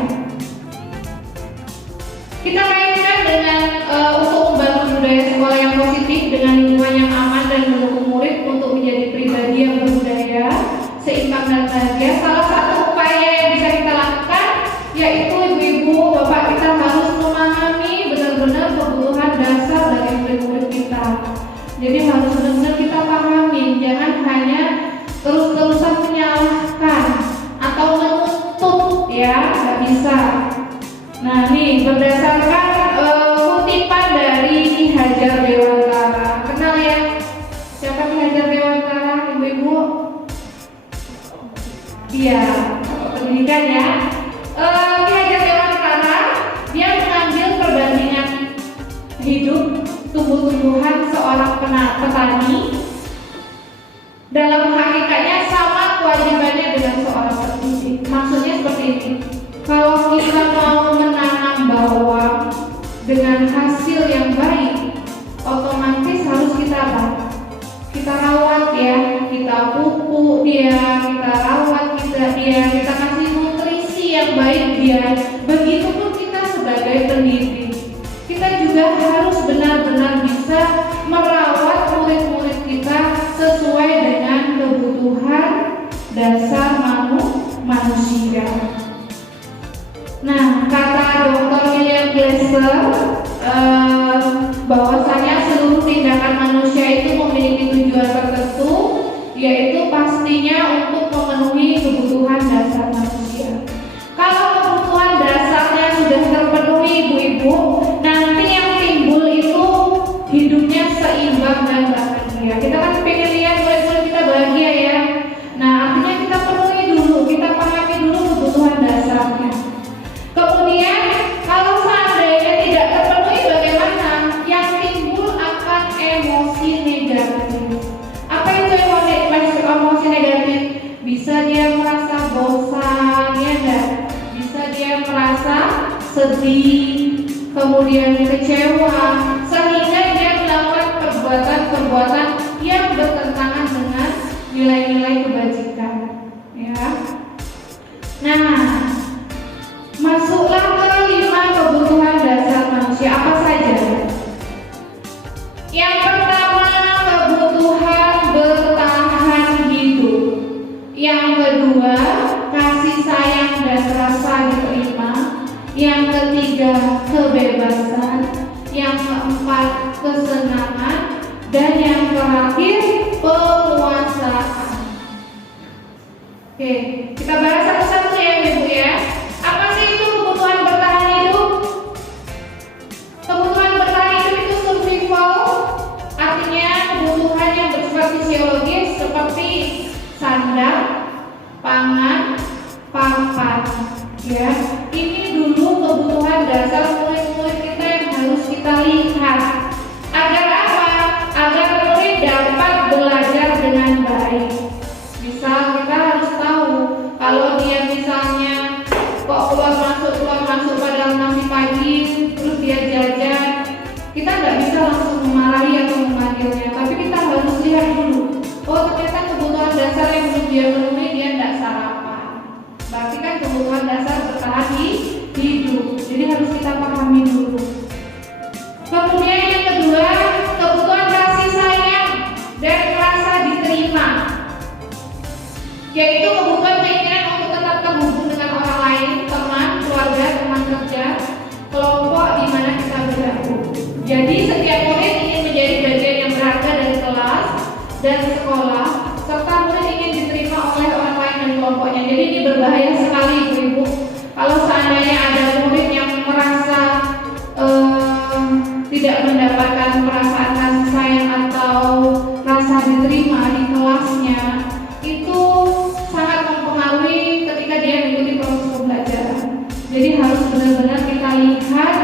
Kita kaitkan dengan untuk membangun budaya sekolah yang positif dengan lingkungan yang aman dan mendukung murid untuk menjadi pribadi yang berbudaya, seimbang dan bahagia. Salah satu upaya yang bisa kita lakukan yaitu ibu-ibu, bapak, kita harus memahami benar-benar kebutuhan dasar dari murid-murid kita. Jadi harus benar-benar kita pahami, jangan hanya terus-terusan menyalahkan atau menuntut ya, nggak bisa. Nah, nih berdasarkan kutipan dari Ki Hajar Dewantara. Kenal ya? Siapa Ki Hajar Dewantara, ibu-ibu? Iya, pendidikan ya. Ki Hajar Dewantara dia mengambil perbandingan hidup tumbuh-tumbuhan seorang petani. Dalam hakikatnya sama kewajibannya dengan seorang pendidik. Maksudnya seperti ini. Kalau kita mau menanam bawang dengan hasil yang baik, otomatis harus kita kita rawat ya, kita pupuk dia, kita rawat dia, kita kasih nutrisi yang baik dia. Begitupun kita sebagai pendidik, kita juga harus benar-benar bisa merawat murid-murid kita sesuai dengan kebutuhan dasar manusia. Nah, kata Dr. William Glasser bahwasanya seluruh tindakan manusia itu memiliki tujuan tertentu, yaitu pastinya untuk memenuhi kebutuhan dasar manusia. Bisa dia merasa bosan, ya enggak? Bisa dia merasa sedih, kemudian kecewa, sehingga dia melakukan perbuatan-perbuatan yang bertentangan dengan nilai-nilai kebajikan, ya. Nah, masuklah ke 5 kebutuhan dasar manusia. Apa saja? Yang pertama, kebutuhan bertahan hidup. Yang kedua, kasih sayang dan rasa diterima. Yang ketiga, kebebasan. Yang keempat, kesenangan. Dan yang terakhir, penguasaan. Oke, kita bahas satu-satu ya Ibu ya. Apa sih itu kebutuhan bertahan hidup? Kebutuhan bertahan hidup itu survival, artinya kebutuhan yang bersifat fisiologis seperti sandang, pangan, papan. Ya, ini dulu kebutuhan dasar murid-murid kita yang harus kita lihat. Agar apa? Agar murid dapat belajar dengan baik. Misal kita harus tahu kalau dia misalnya kok keluar masuk padahal masih pagi, terus dia jajan, kita nggak bisa langsung memarahi atau memanggilnya, tapi kita harus lihat dulu. Oh, ternyata kebutuhan dasar yang belum dia penuhi, dia nggak sarapan. Berarti kan kebutuhan dasar bertahan hidup. Jadi harus kita pahami dulu. Kemudian yang kedua, kebutuhan kasih sayang dan rasa diterima, yaitu kebutuhan keinginan untuk tetap terhubung dengan orang lain, teman, keluarga, teman kerja, kelompok di mana kita bergabung. Jadi setiap murid ingin menjadi bagian yang berharga dari kelas dan sekolah, serta murid ingin diterima oleh orang lain dan kelompoknya. Jadi ini berbahaya sekali Ibu. Kalau seandainya ada murid yang merasa tidak mendapatkan perasaan kasih sayang atau rasa diterima di kelasnya, itu sangat mempengaruhi ketika dia mengikuti proses pembelajaran. Jadi harus benar-benar kita lihat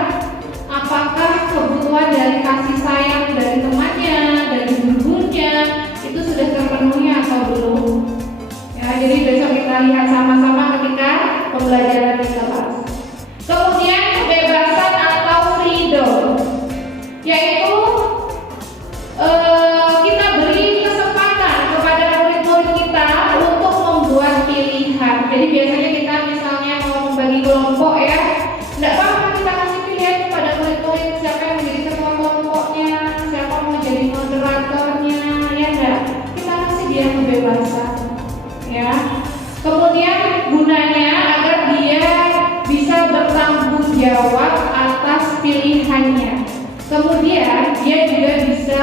apakah kebutuhan dari kasih sayang dari temannya, dari gurunya itu sudah terpenuhi atau belum. Ya, jadi besok kita lihat sama-sama ketika pembelajaran di kelas. Kemudian kebebasan atau freedom, yaitu kita beri kesempatan kepada murid-murid kita untuk membuat pilihan. Jadi biasanya kita misalnya mau membagi kelompok ya, tidak apa-apa kita kasih pilihan kepada murid-murid siapa yang menjadi ketua kelompoknya, siapa mau jadi moderatornya, ya enggak? Kita kasih dia kebebasan, ya. Kemudian gunanya agar dia bisa bertanggung jawab atas pilihannya. Kemudian dia juga bisa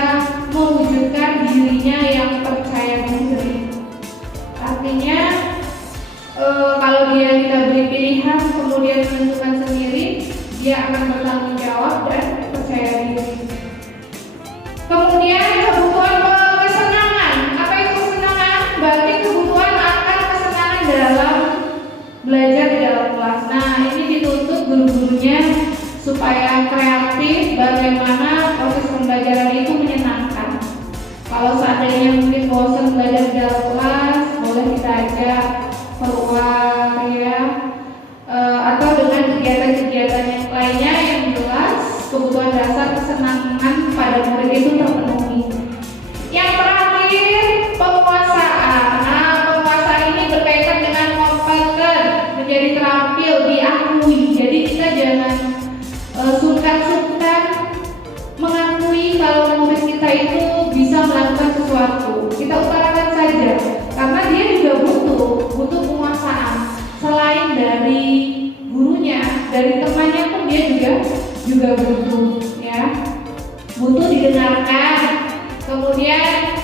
mewujudkan dirinya yang percaya diri. Artinya kalau dia kita beri pilihan kemudian menentukan sendiri, dia akan bertanggung jawab dan percaya diri. Kemudian kebutuhan kesenangan. Apa itu kesenangan? Berarti kebutuhan akan kesenangan dalam belajar di dalam kelas. Nah, ini dituntut guru-gurunya supaya kreatif bagaimana proses pembelajaran itu menyenangkan. Kalau seandainya mungkin bosan belajar di dalam kelas, boleh kita ajak keluar ya, atau dengan kegiatan-kegiatan yang lainnya yang jelas kebutuhan dasar kesenangan pada murid itu terpenuhi. Yang terakhir, penguasaan. Nah, penguasaan ini berkaitan dengan kompeten, menjadi terampil, diakui. Jadi kita jangan sungkan-sungkan mengakui kalau murid kita itu bisa melakukan sesuatu. Kita utarakan saja, karena dia juga butuh penguasaan. Selain dari gurunya, dari temannya pun dia juga butuh, ya. Butuh didengarkan, kemudian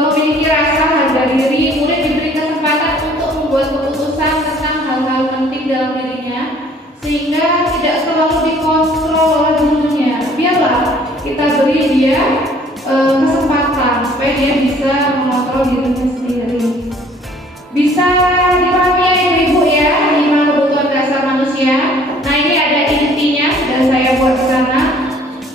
memiliki rasa harga diri. Murid diberi kesempatan untuk membuat keputusan tentang hal-hal penting dalam dirinya, sehingga tidak selalu dikontrol oleh gurunya. Biarlah kita beri dia kesempatan supaya dia bisa mengontrol dirinya sendiri. Bisa dipahami ya Ibu ya, 5 kebutuhan dasar manusia. Nah, ini ada intinya dan saya buat di sana.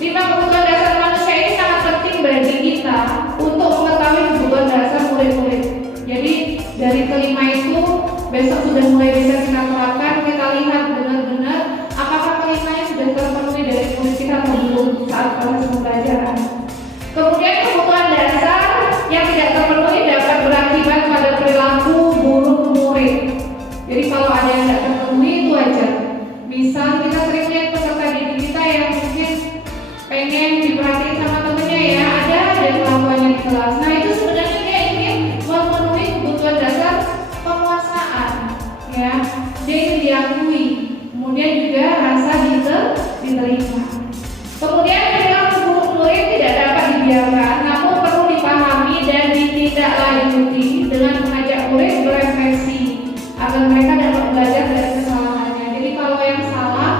5 kebutuhan dasar manusia ini sangat penting bagi kita untuk mengetahui kebutuhan dasar murid-murid. Jadi dari besok sudah mulai bisa kita terapkan, kita lihat benar-benar apakah kelima sudah terpenuhi dari murid kita atau belum saat proses pembelajaran. Kemudian kebutuhan dasar yang tidak terpenuhi dapat berakibat pada perilaku buruk murid. Jadi kalau ada yang tidak terpenuhi itu wajar. Misal kita sering lihat peserta didik kita yang mungkin pengen diperhatiin sama temennya ya, ada kelakuannya di kelas. Nah itu sebenarnya dia ingin memenuhi kebutuhan dasar penguasaan, ya. Dia ingin diakui, kemudian juga rasa diterima. Kemudian perilaku buruk murid tidak dapat dibiarkan, namun perlu dipahami dan ditindaklanjuti dengan mengajak murid berefleksi agar mereka dapat belajar dari kesalahannya. Jadi kalau yang salah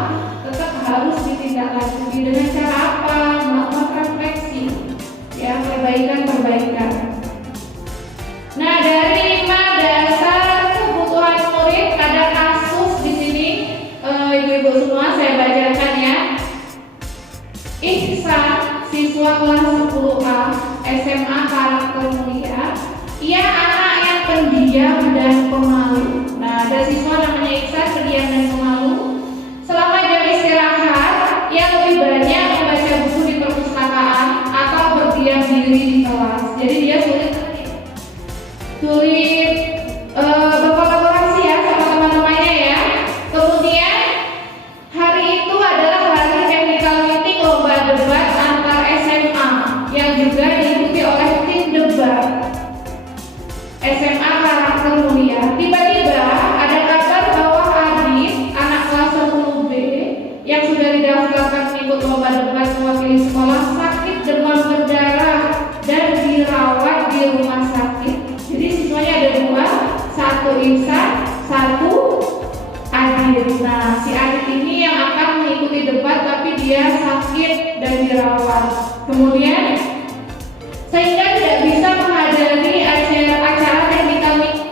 tetap harus ditindaklanjuti dengan cara apa? Melakukan refleksi, ya, perbaikan. Nah, dari 5 dasar kebutuhan murid ada kasus di sini, ibu-ibu semua saya bacakan ya. Ihsan, siswa kelas 10A SMA Karakter Mulia. Ia anak yang pendiam dan pemalu. Nah, ada siswa namanya Ihsan, pendiam dan pemalu. Selama jam istirahat, ia lebih banyak membaca buku di perpustakaan atau berdiam diri di kelas. Jadi dia sulit berkolaborasi ya sama teman-temannya ya. Kemudian hari itu adalah hari technical meeting lomba debat antar SMA yang juga diikuti oleh tim debat SMA Karakter Mulia. Tiba-tiba ada kabar bahwa Adit, anak kelas 10B yang sudah didaftarkan mengikut lomba debat mewakili sekolah, sakit demam berdarah dan dirawat di rumah sakit. Jadi siswanya ada 2, satu Ihsan, satu Adit. Nah, si Adit ini yang akan mengikuti debat tapi dia sakit dan dirawat. Kemudian sehingga tidak bisa menghadiri acara technical meeting.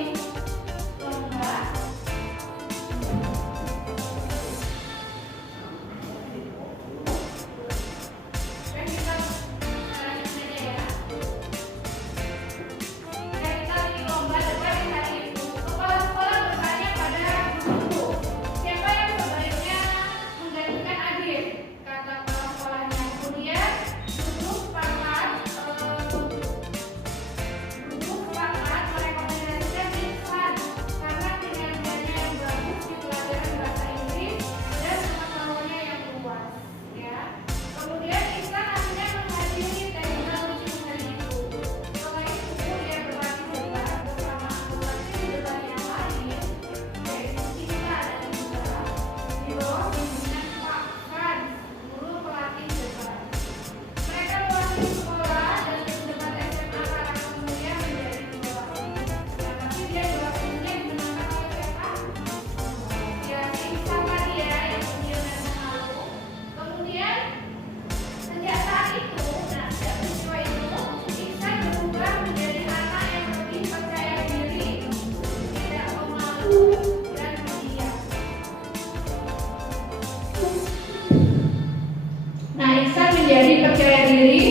Menjadi percaya diri,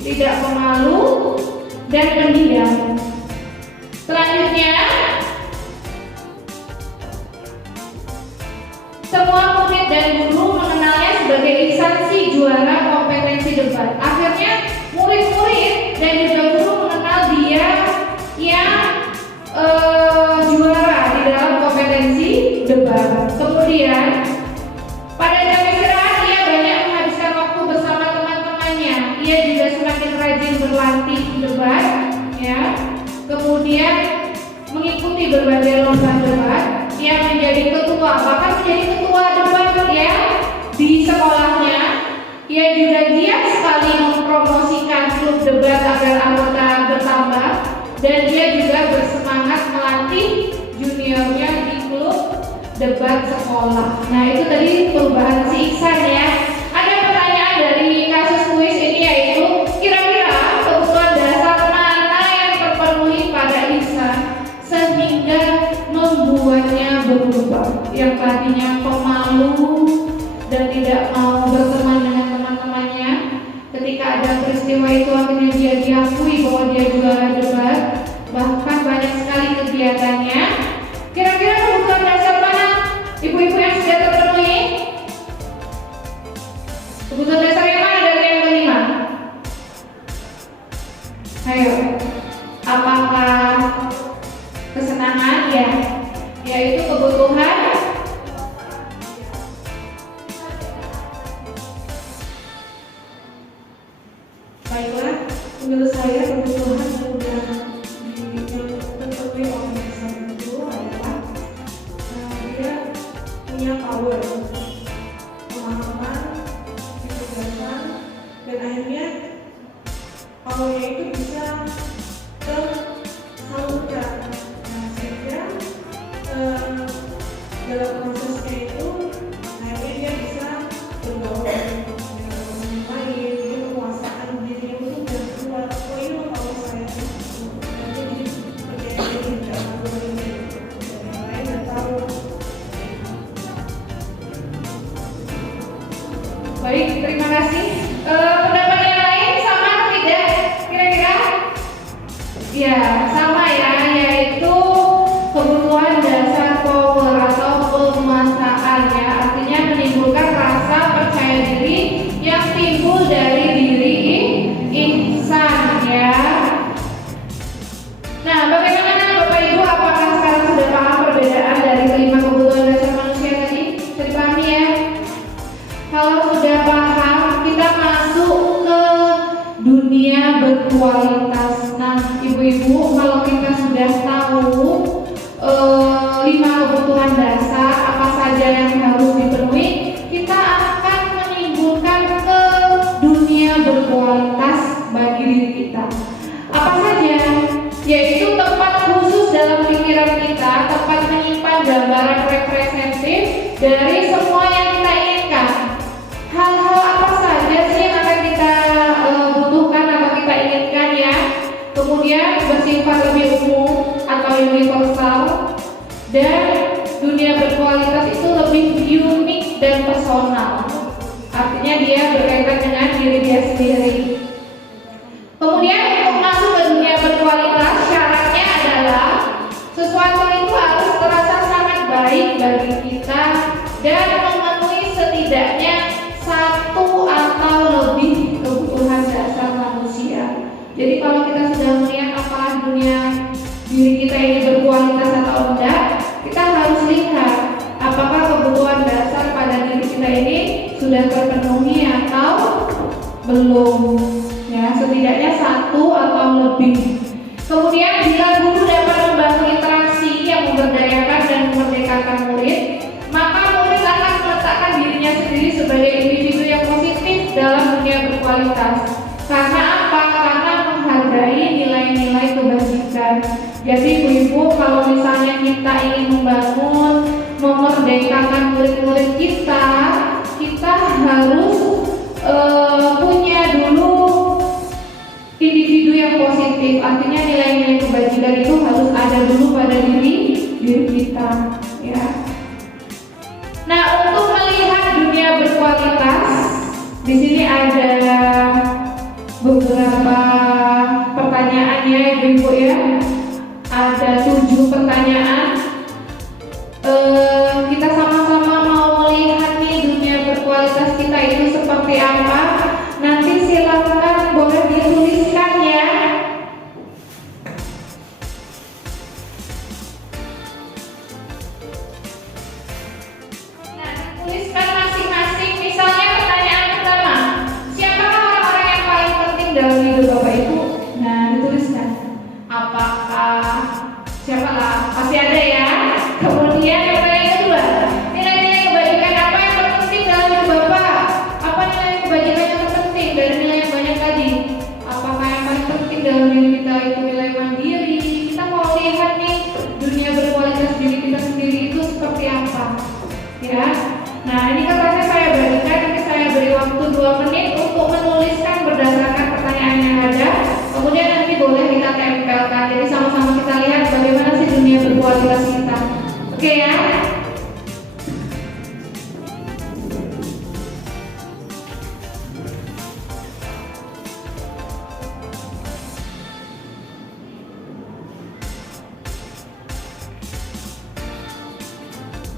tidak pemalu, dan pendiam. Selanjutnya, semua murid dan guru mengenalnya sebagai Ihsan si juara kompetensi debat. Akhirnya murid-murid dan juga guru mengenal dia yang juara di dalam kompetensi debat. Kemudian pada jam istirahat dia banyak menghabiskan waktu bersama teman-temannya. Ia juga semakin rajin berlatih debat, ya. Kemudian mengikuti berbagai lomba debat. Ia menjadi ketua, bahkan menjadi ketua debat ya di sekolahnya. Ia juga giat sekali mempromosikan klub debat agar anggota bertambah, dan dia juga bersemangat melatih juniornya di klub debat sekolah. Nah, itu tadi perubahan si Ihsan ya. Ada pertanyaan dari kasus kuis ini, yaitu kira-kira kebutuhan dasar mana yang terpenuhi pada Ihsan sehingga membuatnya berubah. Yang tadinya pemalu dan tidak mau berteman dengan teman-temannya, ketika ada peristiwa itu akhirnya dia diakui bahwa dia juara debat, bahkan banyak sekali kegiatannya. Kira-kira Ibu-ibu yang sudah terpenuhi? Kebutuhan dasar yang mana dari yang kelima? Ayo, apakah kesenangan? Ya, yaitu kebutuhan. Baiklah, menurut saya kebutuhan yang sudah terpenuhi oleh insan itu adalah dia punya power, pemahaman, kecerdasan, dan akhirnya powernya itu bisa tersalurkan. Nah, sehingga dalam prosesnya itu akhirnya dia bisa bergaul dengan orang lain, dia kekuasaan dirinya itu sudah keluar. Oh ini loh power saya, nanti jadi percaya diri dalam power ini, dan yang lain udah tahu. Baik, terima kasih. Pendapat yang lain sama atau tidak? Kira-kira? Ya, sama ya, yaitu kebutuhan dasar power atau penguasaan ya, artinya menimbulkan rasa percaya diri yang timbul dari diri insan ya. Nah, bagaimana Bapak Ibu, apakah sekarang sudah paham perbedaan dari kelima kebutuhan dasar manusia tadi? Sudah dipahami ya? Kalau sudah paham, kita masuk ke dunia berkualitas. Nah, ibu-ibu, kalau kita sudah tahu 5 kebutuhan dasar apa saja yang harus dipenuhi, kita akan menimbulkan ke dunia berkualitas bagi diri kita. Apa saja? Yaitu tempat khusus dalam pikiran kita, tempat menyimpan gambaran representatif dari semua yang kita inginkan. Hal-hal apa saja sih yang akan kita butuhkan atau kita inginkan ya. Kemudian bersifat lebih umum atau universal, dan dunia berkualitas itu lebih unik dan personal. Artinya dia berkaitan dengan diri dia sendiri. Kemudian untuk masuk ke dunia berkualitas, syaratnya adalah sesuatu itu harus terasa sangat baik bagi kita dan memenuhi setidaknya satu atau lebih kebutuhan dasar manusia. Jadi kalau kita sudah melihat apakah dunia diri kita ini berkualitas atau enggak, kita harus lihat apakah kebutuhan dasar pada diri kita ini sudah terpenuhi atau belum. Ya, setidaknya satu atau lebih. Kemudian bila guru dapat membangun interaksi yang memberdayakan dan memerdekakan murid, maka murid akan meletakkan dirinya sendiri sebagai individu yang positif dalam dunia berkualitas. Karena apa? Karena menghargai nilai-nilai kebajikan. Jadi ibu-ibu, kalau misalnya kita ingin membangun, memerdekakan murid-murid kita, kita harus punya dulu individu yang positif. Artinya nilai-nilai kebajikan itu harus ada dulu pada diri kita ya. Nah, untuk melihat dunia berkualitas, di sini ada beberapa pertanyaan ya ibu-ibu ya. Ada 7 pertanyaan. Kita sama-sama mau melihat nih dunia berkualitas kita itu seperti apa. Nanti silakan boleh dituliskan ya. Nah, tuliskan masing-masing. Misalnya pertanyaan pertama, siapakah orang-orang yang paling penting dalam hidup Bapak Ibu? Nah, dituliskan. Apakah siapa lah? Pasti ada ya. Kemudian yang pertanyaan kedua, nilai-nilai kebajikan apa yang terpenting dalam hidup Bapak? Apa nilai kebajikan yang terpenting dari nilai yang banyak tadi? Apakah yang paling penting dalam diri kita itu nilai mandiri? Kita mau lihat nih dunia berkualitas diri kita sendiri itu seperti apa, ya? Nah, ini kertasnya saya bagikan, nanti saya beri waktu 2 menit untuk menuliskan berdasarkan pertanyaan yang ada. Kemudian nanti boleh kita tempelkan. Jadi sama-sama kita lihat bagaimana sih dunia berkualitas kita. Oke ya?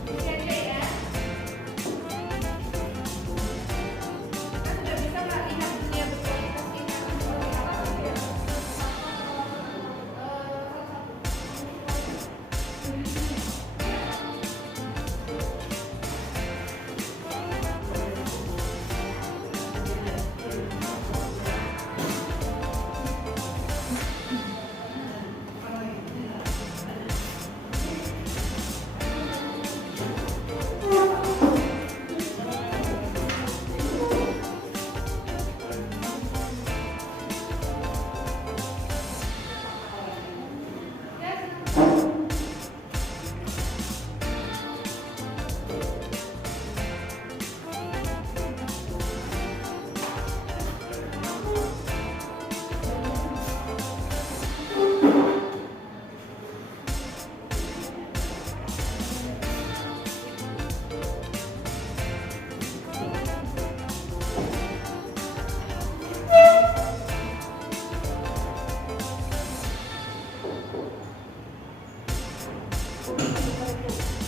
Oke ya.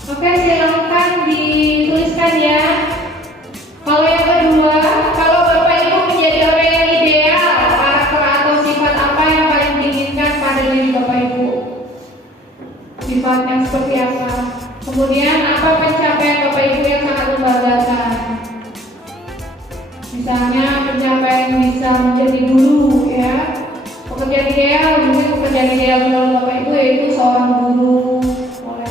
Oke, silakan dituliskan ya. Kalau yang kedua, kalau Bapak Ibu menjadi orang yang ideal, karakter atau sifat apa yang paling diinginkan pada diri Bapak Ibu? Sifatnya seperti apa? Kemudian apa pencapaian Bapak Ibu yang sangat membanggakan? Misalnya pencapaian bisa menjadi guru ya. Pekerjaan ideal, mungkin pekerjaan ideal menurut Bapak Ibu yaitu seorang guru. Boleh.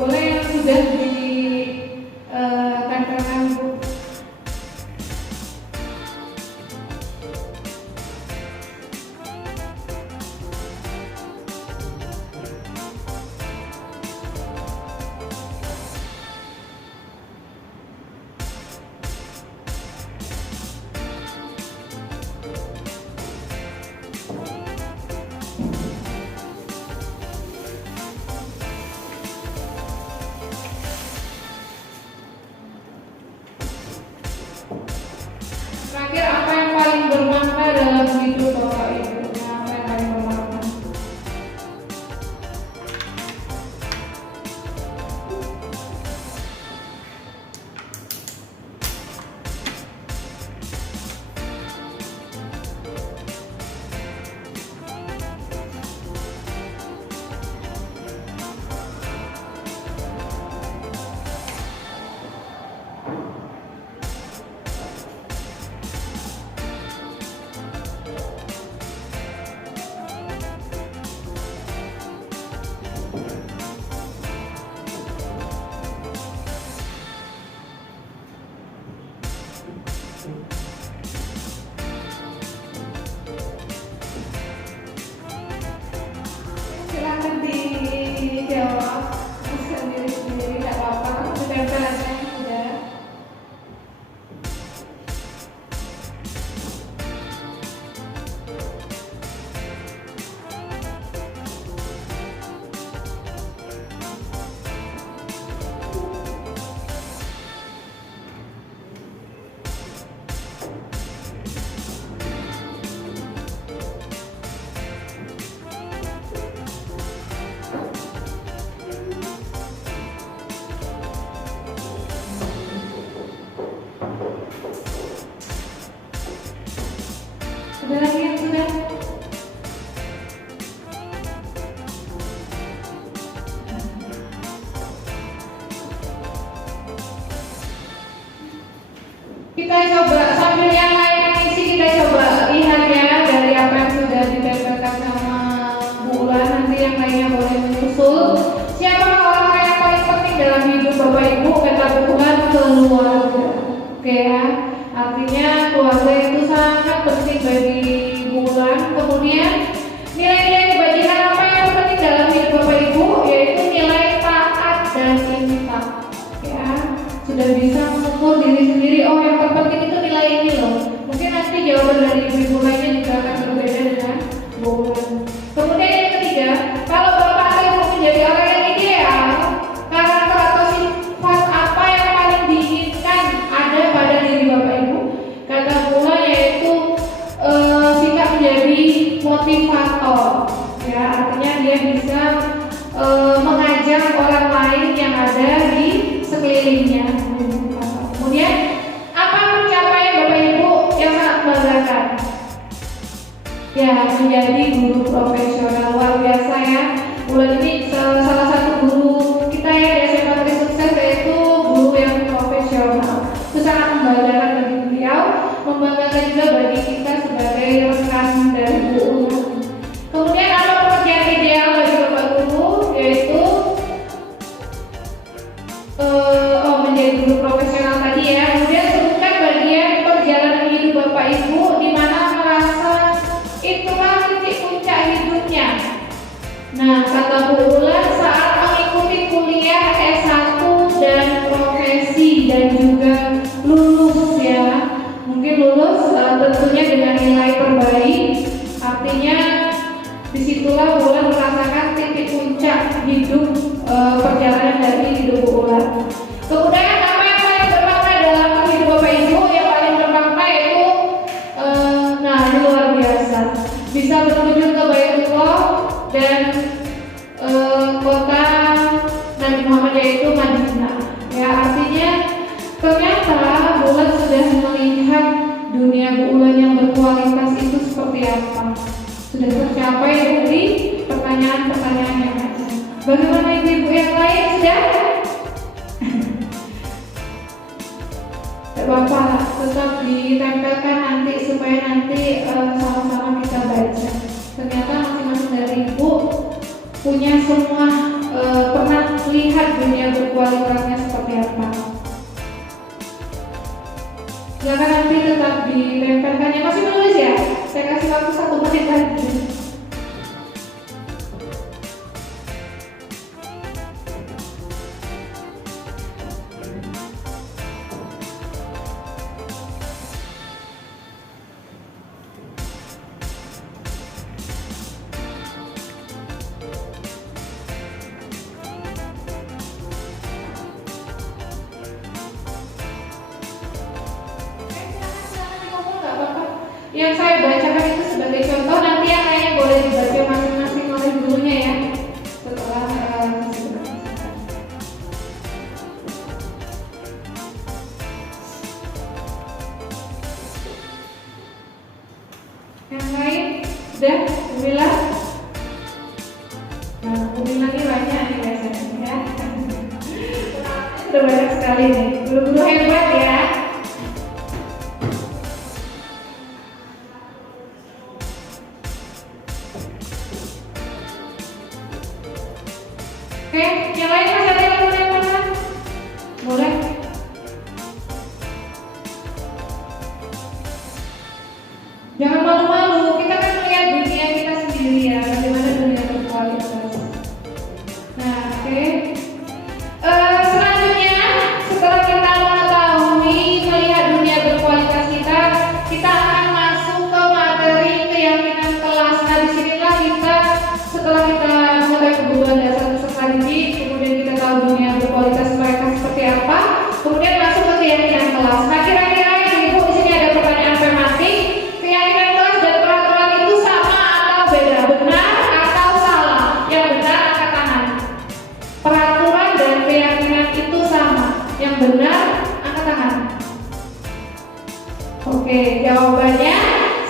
Boleh yang sudah ditempelkan Bu. Terakhir, apa yang paling bermakna dalam hidup Bapak Ibu? Apa yang paling bermakna? Silakan dijawab. Teruskan diri sendiri, tidak apa-apa. Ditempel aja sudah. Ada lagi yang sudah? Kita coba sambil yang lain isi, kita coba lihat ya dari apa yang sudah ditempelkan sama Bu Ulan. Nanti yang lainnya boleh menyusul. Siapa orang yang paling penting dalam hidup Bapak Ibu? Kata Bu Ulan, keluarga. Oke ya. Artinya keluarga itu sangat penting bagi Bu Ulan. Kemudian nilai-nilai kebajikan apa yang penting dalam hidup Bapak Ibu? Yaitu nilai taat dan infak. Ya, sudah bisa mengukur diri sendiri. Oh, yang terpenting itu nilai ini loh. Mungkin nanti jawaban dari ibu lainnya juga akan berbeda dengan Bu Ulan. Kemudian yang ketiga, kalau Bapak atau Ibu menjadi orang yang ideal, karakter atau sifat apa yang paling diinginkan ada pada diri Bapak Ibu? Kata Bu Ulan yaitu sikap menjadi motivator. Ya, artinya dia bisa mengajak orang lain yang ada di sekelilingnya. Kemudian apa pencapaian Bapak Ibu yang sangat membanggakan? Ya, menjadi guru profesional, luar biasa ya. Bulan ini salah satu guru kita ya di SMA Tri Sukses, yaitu guru yang profesional. Itu sangat membanggakan bagi beliau, membanggakan juga bagi kita sebagai rekan dari Bu Ulan. Kemudian apa pekerjaan ideal bagi Bapak Guru? Yaitu menjadi guru profesional tadi ya. Kemudian sebutkan bagian perjalanan hidup Bapak Ibu di mana merasa itulah titik puncak hidupnya. Nah, kata Bu Ulan saat mengikuti kuliah S1 dan profesi dan juga lulus ya. Mungkin lulus tentunya dengan nilai terbaik. Artinya disitulah Bu Ulan merasakan titik puncak hidup perjalanan dari hidup Bu Ulan. Kemudian apa yang paling bermakna dalam hidup Bapak Ibu? Yang paling bermakna yaitu nah ini luar biasa, bisa berkunjung ke Baitullah dan kota Nabi Muhammad yaitu Madinah. Ya, artinya ternyata Bu Ulan sudah melihat dunia Bu Ulan yang berkualitas itu seperti apa. Sudah tercapai dari pertanyaan-pertanyaan yang ada. Bagaimana ibu-ibu yang lain sudah? Bapak tetap ditempelkan nanti supaya nanti sama-sama kita baca. Ternyata masing-masing dari ibu punya semua pernah lihat dunia berkualitasnya seperti apa. Silakan nanti tetap ditempelkan. Yang masih menulis ya? Saya kasih waktu 1 menit lagi. Yang saya bacakan itu sebagai contoh, nanti yang lainnya boleh dibaca masing-masing oleh gurunya ya setelah yang lain sudah Alhamdulillah. Nah, Alhamdulillah ini banyak nih biasanya ya. Sudah banyak sekali nih guru-guru hebat ya. Oke, yang lain masih ada yang mana? Boleh? Jangan malu-malu, kita kan melihat dunia kita sendiri ya, bagaimana dunia berkualitas. Nah, oke. Selanjutnya, setelah kita mengetahui melihat dunia berkualitas kita akan masuk ke materi keyakinan kelas. Nah, disinilah kita setelah kita mengetahui kebutuhan dasar kemudian kita tahu dunia berkualitas mereka seperti apa, kemudian masuk ke keyakinan kelas. Nah, kira-kira ibu di sini ada pertanyaan tematik. Keyakinan kelas dan peraturan itu sama atau beda? Benar atau salah? Yang benar angkat tangan. Peraturan dan keyakinan itu sama. Yang benar angkat tangan. Oke, jawabannya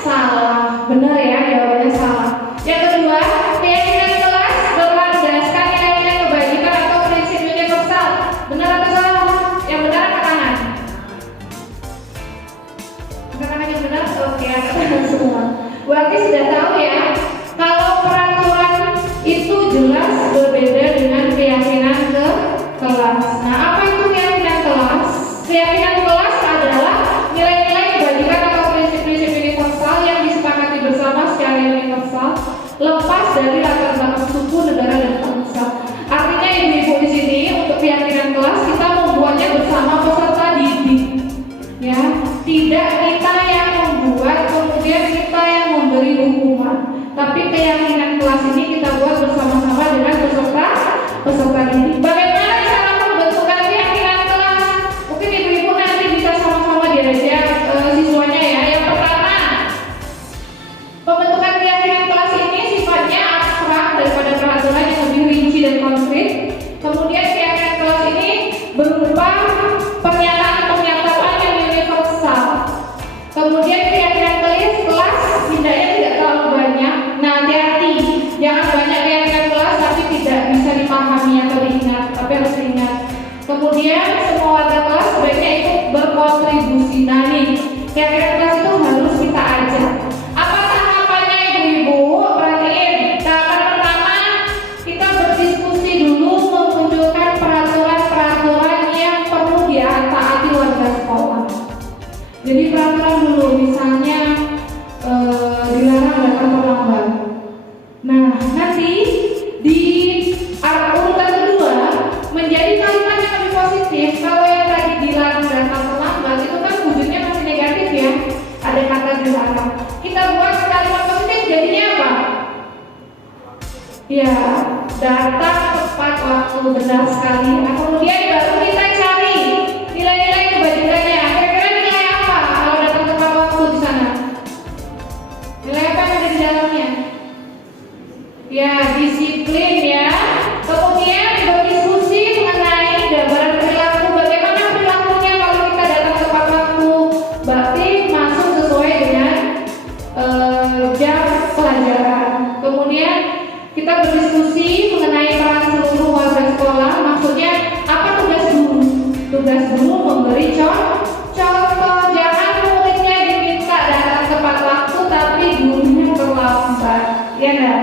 salah. Benar ya, jawabannya salah. Yang kedua, keyakinan kelas berlandaskan keyakinan kebajikan atau prinsip universal. Benar atau salah? Yang benar angkat tangan. Angkat tangan yang benar. Oke, angkat tangan semua. Berarti sudah tahu ya, kalau peraturan itu jelas berbeda dengan keyakinan ke kelas. Nah, apa itu keyakinan kelas? Keyakinan kelas adalah nilai-nilai kebajikan atau prinsip-prinsip universal yang disepakati bersama secara universal, lepas dari latar belakang suku, negara, dan bangsa. Artinya ibu-ibu di sini untuk keyakinan kelas kita membuatnya bersama peserta didik, ya. Tidak kita yang membuat kemudian kita yang memberi hukuman, tapi keyakinan kelas ini kita buat bersama-sama dengan peserta didik. Bagaimana cara pembentukan keyakinan kelas? Mungkin ibu-ibu nanti bisa sama-sama diajak siswanya ya. Yang pertama, pembentukan keyakinan kelas ini sifatnya abstrak daripada peraturan yang lebih rinci dan konkret. Kemudian keyakinan kelas ini berupa pernyataan-pernyataan yang universal. Kemudian keyakinan kelas hendaknya tidak terlalu banyak. Nah, hati-hati, jangan banyak keyakinan kelas tapi tidak bisa dipahami atau diingat, tapi harus diingat. Kemudian semua warga kelas sebaiknya ikut berkontribusi. Nah, nih keyakinan kelas itu harus kita ajak. Apa tahapannya ibu-ibu? Perhatiin. Tahapan pertama, kita berdiskusi dulu memunculkan peraturan-peraturan misalnya dilarang datang terlambat. Nah, nanti di urutan kedua menjadi kalimat yang lebih positif. Kalau yang tadi dilarang datang terlambat itu kan wujudnya masih negatif ya, ada kata dilarang. Kita buat kalimat positif jadinya apa? Ya, datang tepat waktu, benar sekali. Nah, kemudian baru kita cari nilai-nilai kebajikannya. Kira-kira nilai apa kalau datang tepat waktu di sana? Nilai apa yang ada di dalamnya? Ya, disiplin ya. Kemudian berdiskusi mengenai gambaran perilaku. Bagaimana perilakunya kalau kita datang tepat waktu? Berarti masuk sesuai dengan jam pelajaran. Kemudian kita berdiskusi mengenai peran seluruh warga sekolah. Maksudnya apa tugas guru? Tugas guru memberi contoh. Jangan muridnya diminta datang tepat waktu tapi gurunya terlambat. Ya enggak?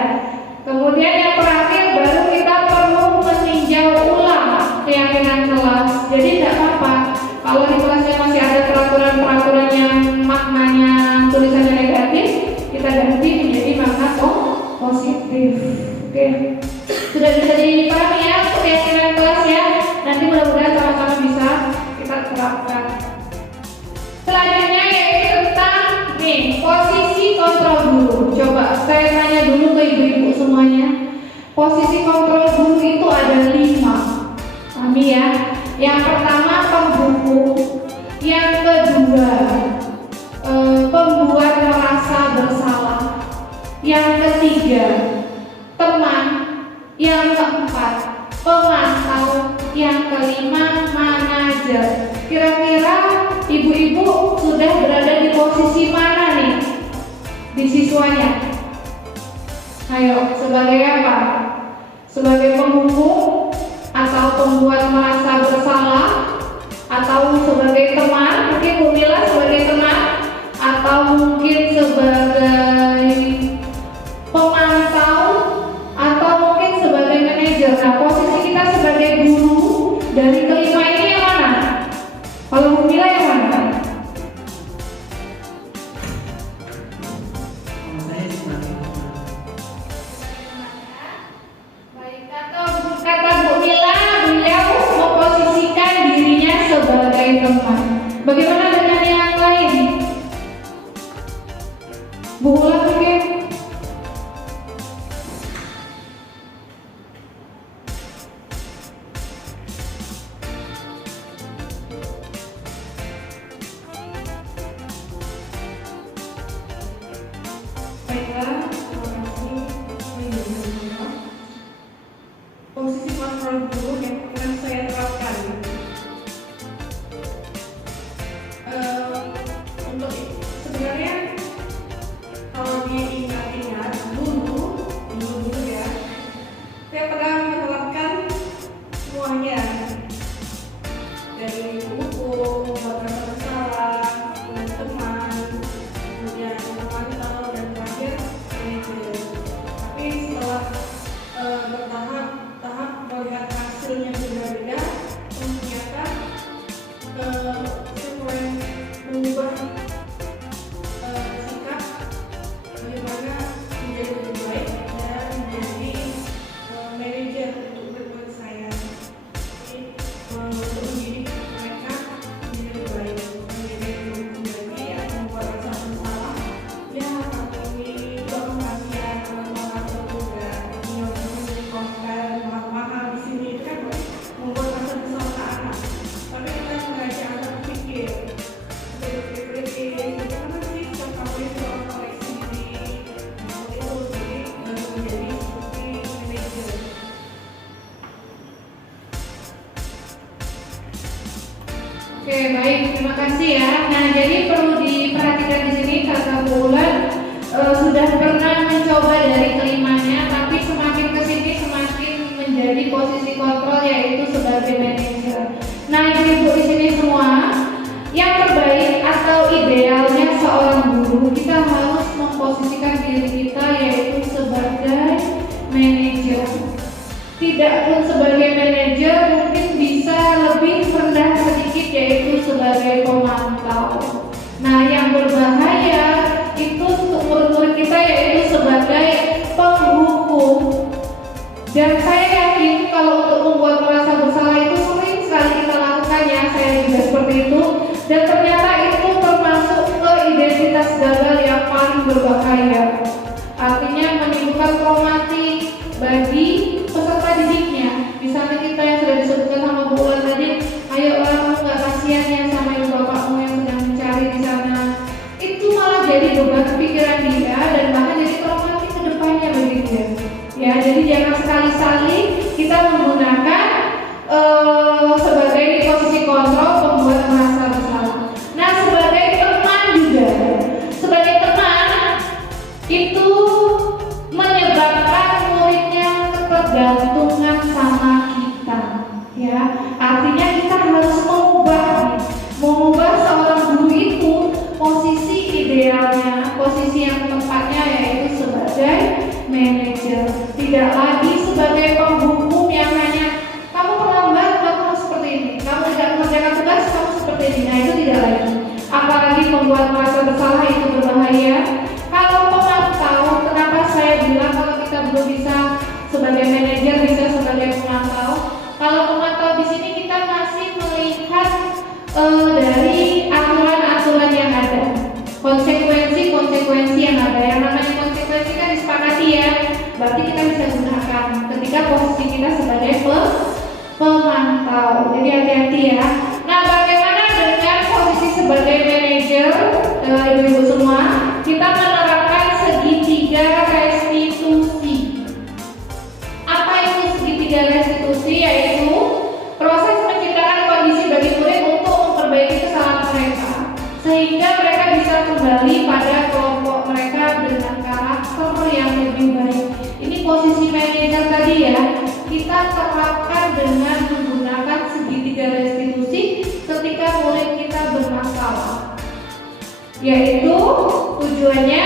Kemudian yang terakhir baru kita perlu meninjau ulang keyakinan kelas. Jadi tidak apa-apa kalau di kelasnya masih ada peraturan-peraturan yang maknanya tulisannya negatif, kita ganti menjadi makna positif. Oke, sudah bisa dipahami ya keyakinan kelas ya. Nanti mudah-mudahan sama-sama bisa kita terapkan. Selanjutnya yaitu tentang posisi kontrol guru. Coba saya tanya dulu ke ibu-ibu semuanya. Posisi kontrol guru itu ada 5. Pahami ya. Yang pertama penghukum, yang kedua pembuat merasa bersalah, yang ketiga teman, yang keempat pemantau, yang kelima manajer. Kira-kira ibu-ibu sudah berada di posisi mana nih di siswanya? Ayo, sebagai apa? Sebagai penghukum, atau pembuat merasa bersalah, atau sebagai teman? Mungkin Bu Mila sebagai teman, atau mungkin sebagai pemantau, atau mungkin sebagai manajer. Nah, posisi kita sebagai guru dari kelima ini yang mana? Kalau Bu Mila yang mana? Kalau saya sebagai teman. Baik, kata Bu Mila, beliau memposisikan dirinya sebagai teman. Bagaimana dengan yang lain? Bu Ula mungkin? Baiklah, terima kasih. Posisi kontrol guru yang pernah saya terapkan. Untuk sebenarnya kalau diingat-ingat dulu ya, saya pernah menerapkan semuanya dari buku, membuat rasa bersalah, dengan teman, kemudian memantau dan terakhir manajer. Tapi setelah bertahap melihat hasilnya berbeda, ternyata saya mulai mengubah sikap bagaimana menjadi lebih baik dan menjadi manajer untuk murid-murid saya. Jadi untuk mendidik mereka menjadi lebih baik, menjadi lebih lagi atau membuat rasa bersalah. Ya, kami juga perhatian teman-teman juga yang menjadi konten mahal-mahal di sini itu kan membuat rasa bersalah anak. Tapi kita mengajak anak berpikir, bagaimana sih setiap kali soal koleksi ini, itu jadi menjadi seperti manajer. Oke, baik, terima kasih ya. Nah, jadi perlu diperhatikan di sini kata Bu Ulan sudah pernah mencoba dari kelimanya, tapi semakin kesini semakin menjadi posisi kontrol yaitu sebagai manajer. Nah, ibu-ibu di sini semua, yang terbaik atau idealnya seorang guru kita harus memposisikan diri kita yaitu sebagai manajer. Tidak pun sebagai manajer, mungkin bisa lebih rendah sedikit yaitu sebagai pemantau. Nah, yang berbahaya itu, dan ternyata itu termasuk ke identitas gagal yang paling berbahaya. Artinya menimbulkan traumatik bagi peserta didiknya. Misalnya kita yang sudah disebutkan sama Bu Ulan tadi, ayo kamu nggak kasihan ya sama ibu bapakmu yang sedang mencari di sana. Itu malah jadi beban pikiran dia dan bahkan jadi traumatik ke depannya bagi dia. Ya, jadi jangan sekali-sekali kita menggunakan sebagai posisi kontrol pembuat merasa bersalah. Nah, sebagai teman juga, sebagai teman itu menyebabkan muridnya ketergantungan sama kita. Ya, artinya kita harus mengubah seorang guru itu posisi idealnya, posisi yang tepatnya yaitu sebagai manajer, tidak lagi sebagai penghukum yang hanya kamu terlambat, kamu harus seperti ini, kamu tidak mengerjakan tugas, kamu seperti ini. Nah, itu tidak lagi. Apalagi membuat merasa bersalah itu berbahaya. Kalau pemantau, kenapa saya bilang kalau kita belum bisa sebagai manajer, bisa sebagai pemantau? Kalau pemantau di sini kita masih melihat dari aturan-aturan yang ada, konsekuensi yang ada. Yang namanya konsekuensi kan disepakati ya, berarti kita bisa gunakan ketika posisi kita sebagai pemantau. Jadi hati-hati ya. Nah, bagaimana dengan posisi sebagai manajer, ibu-ibu semua? Kita menerapkan segitiga restitusi. Apa itu segitiga restitusi? Yaitu proses menciptakan kondisi bagi murid untuk memperbaiki kesalahan mereka, sehingga mereka bisa kembali pada kelompok mereka dengan karakter yang lebih baik. Ini posisi manajer tadi ya, kita terapkan dengan menggunakan segitiga restitusi ketika murid kita bermasalah, yaitu tujuannya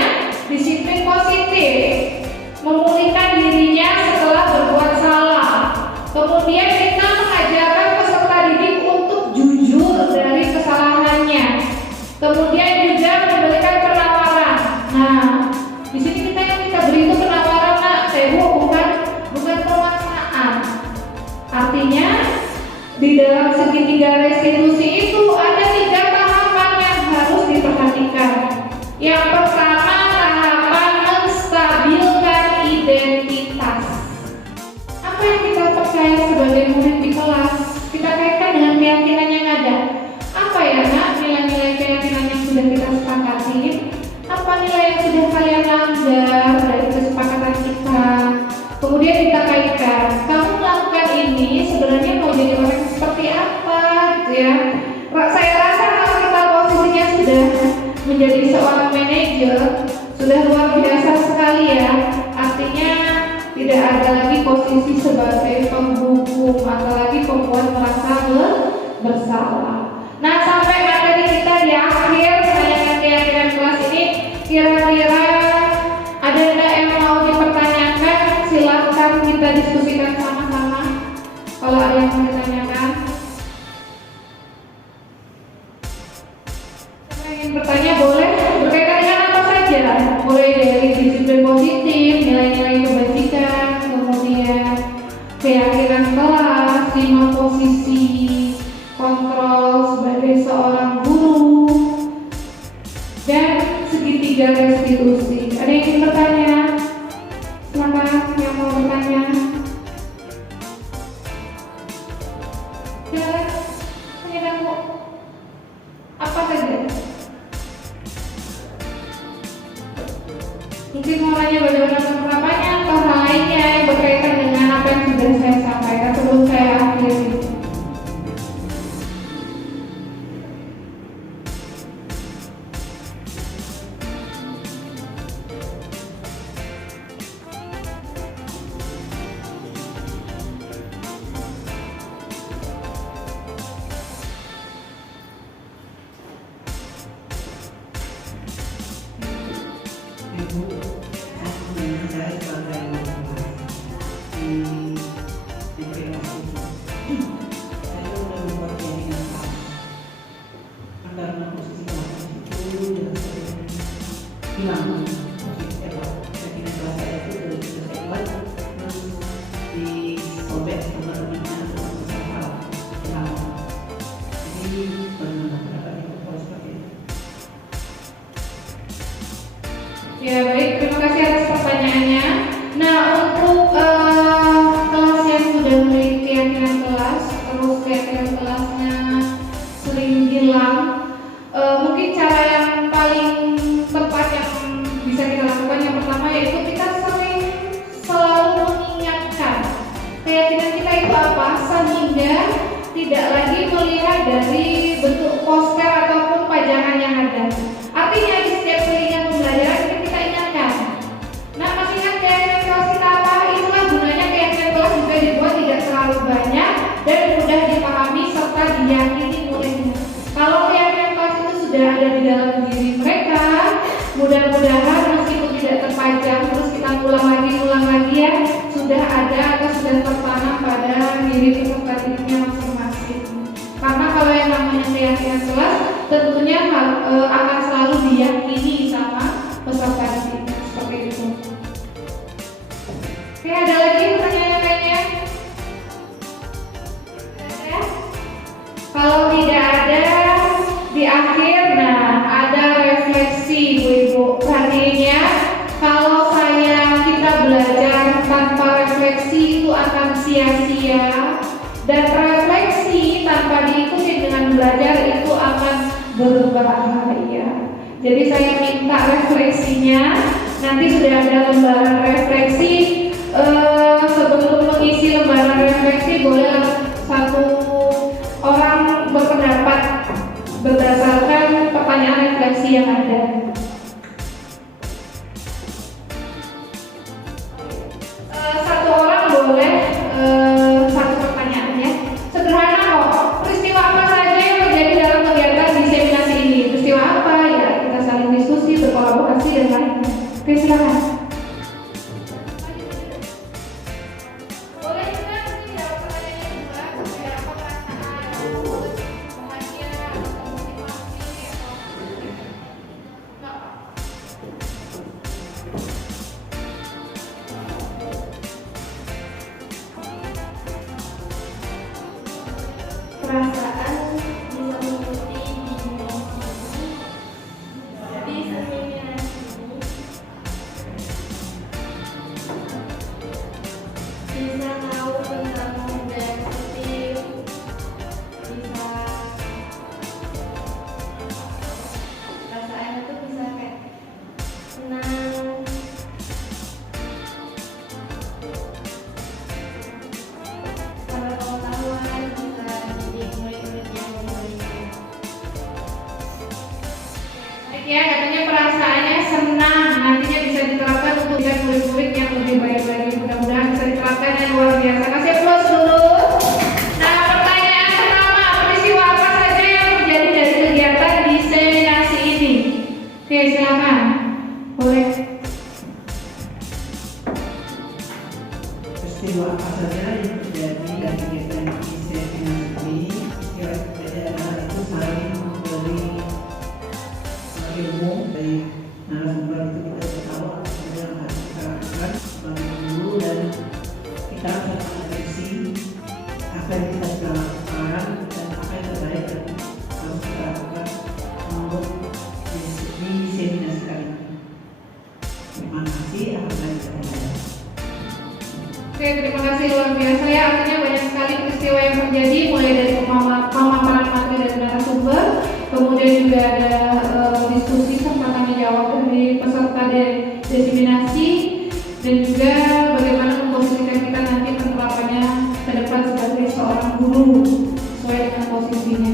disiplin positif, memulihkan dirinya setelah berbuat salah. Kemudian kita mengajarkan peserta didik untuk jujur dari kesalahannya. Kemudian juga memberikan penawaran. Nah, di sini kita beri itu penawaran, nak, bukan pemaksaan. Artinya di dalam segitiga restitusi itu ada 3 tahapan yang harus diperhatikan. Yang pertama, tahapan menstabilkan identitas. Apa yang kita percaya sebagai murid di kelas, kita kaitkan dengan keyakinan yang ada. Apa ya, nak, nilai-nilai keyakinan yang sudah kita sepakati? Apa nilai yang sudah kalian langgar dari kesepakatan kita? Kemudian kita kaitkan, kamu melakukan ini sebenarnya mau jadi orang seperti apa, gitu ya. Saya rasa kalau kita posisinya sudah menjadi seorang manajer, sudah luar biasa sekali ya. Artinya tidak ada lagi posisi sebagai penghukum atau lagi pembuat merasa bersalah. Nah, sampai materi kita di akhir tayangan keyakinan kelas ini, kira-kira ada yang mau dipertanyakan? Silakan kita diskusikan sama-sama. Kalau ada yang mau ditanyakan, siapa yang ingin bertanya boleh, berkaitan dengan apa saja. Mulai dari disiplin positif, nilai-nilai kebajikan, kemudian keyakinan kelas, 5 posisi kontrol sebagai seorang guru, dan segitiga restitusi. Ada yang ingin bertanya? Silakan yang mau bertanya. Silakan, tanyakan Bu. Apa saja? Mungkin mau tanya bagaimana penerapannya atau hal lainnya yang berkaitan dengan apa yang sudah saya sampaikan sebelum saya akhiri. Ibu, saya sebagai di DPR saya sudah membuat jaringan kelas. Karena posisi kelas itu sudah saya hilang posisi jaringan kelas saya itu sudah saya buat terus disobek teman-temannya terus salah hilang. Jadi ada di dalam diri mereka. Mudah-mudahan meskipun tidak terpajang terus kita ulang lagi ya, sudah ada atau sudah tertanam pada diri peserta didiknya masing-masing. Karena kalau yang namanya keyakinan kelas tentunya akan selalu diyakini sama peserta didik seperti itu. Oke, ada lagi pertanyaan lainnya? Ada? Kalau tidak ada, di akhir ada refleksi Bu-Ibu. Artinya kalau kita belajar tanpa refleksi itu akan sia-sia, dan refleksi tanpa diikuti dengan belajar itu akan berbahaya. Jadi saya minta refleksinya, nanti sudah ada lembaran refleksi. Sebelum mengisi lembaran refleksi boleh satu orang berpendapat berdasarkan pertanyaan refleksi yang ada. Satu orang boleh satu pertanyaan ya. Sederhana kok. Peristiwa apa saja yang terjadi dalam kegiatan diseminasi ini? Peristiwa apa ya? Kita saling diskusi, berkolaborasi dan lain-lain. Oke, silakan. Perasaan bisa mengikuti dimensi. Jadi seminasi ini bisa tahu tentang budaya positif, bisa perasaan itu bisa kayak senang, sama pengetahuan, bisa jadi murid-murid yang baik. Ya, katanya perasaannya senang, nantinya bisa diterapkan untuk jadi murid-murid yang lebih baik lagi. Mudah-mudahan bisa diterapkan yang luar biasa. Kasih aplaus dulu. Nah, pertanyaan pertama, peristiwa apa saja yang terjadi dari kegiatan diseminasi ini? Oke, silakan. Boleh. Peristiwa apa saja yang terjadi dari kegiatan diseminasi ini? Adalah itu saling memberi ilmu dari narasumber itu kita tahu apa yang harus kita lakukan sebagai guru, dan kita harus mengadopsi apa yang kita sudah lakukan dan apa yang terbaik dan harus kita lakukan untuk diseminasi kali ini. Terima kasih. Oke, terima kasih luar biasa ya. Artinya banyak sekali peristiwa yang terjadi, mulai dari pemaparan materi dari narasumber, kemudian juga ada diskusi serta tanya jawab dari peserta diseminasi, dan juga bagaimana memposisikan kita nanti penerapannya ke depan sebagai seorang guru sesuai dengan posisinya.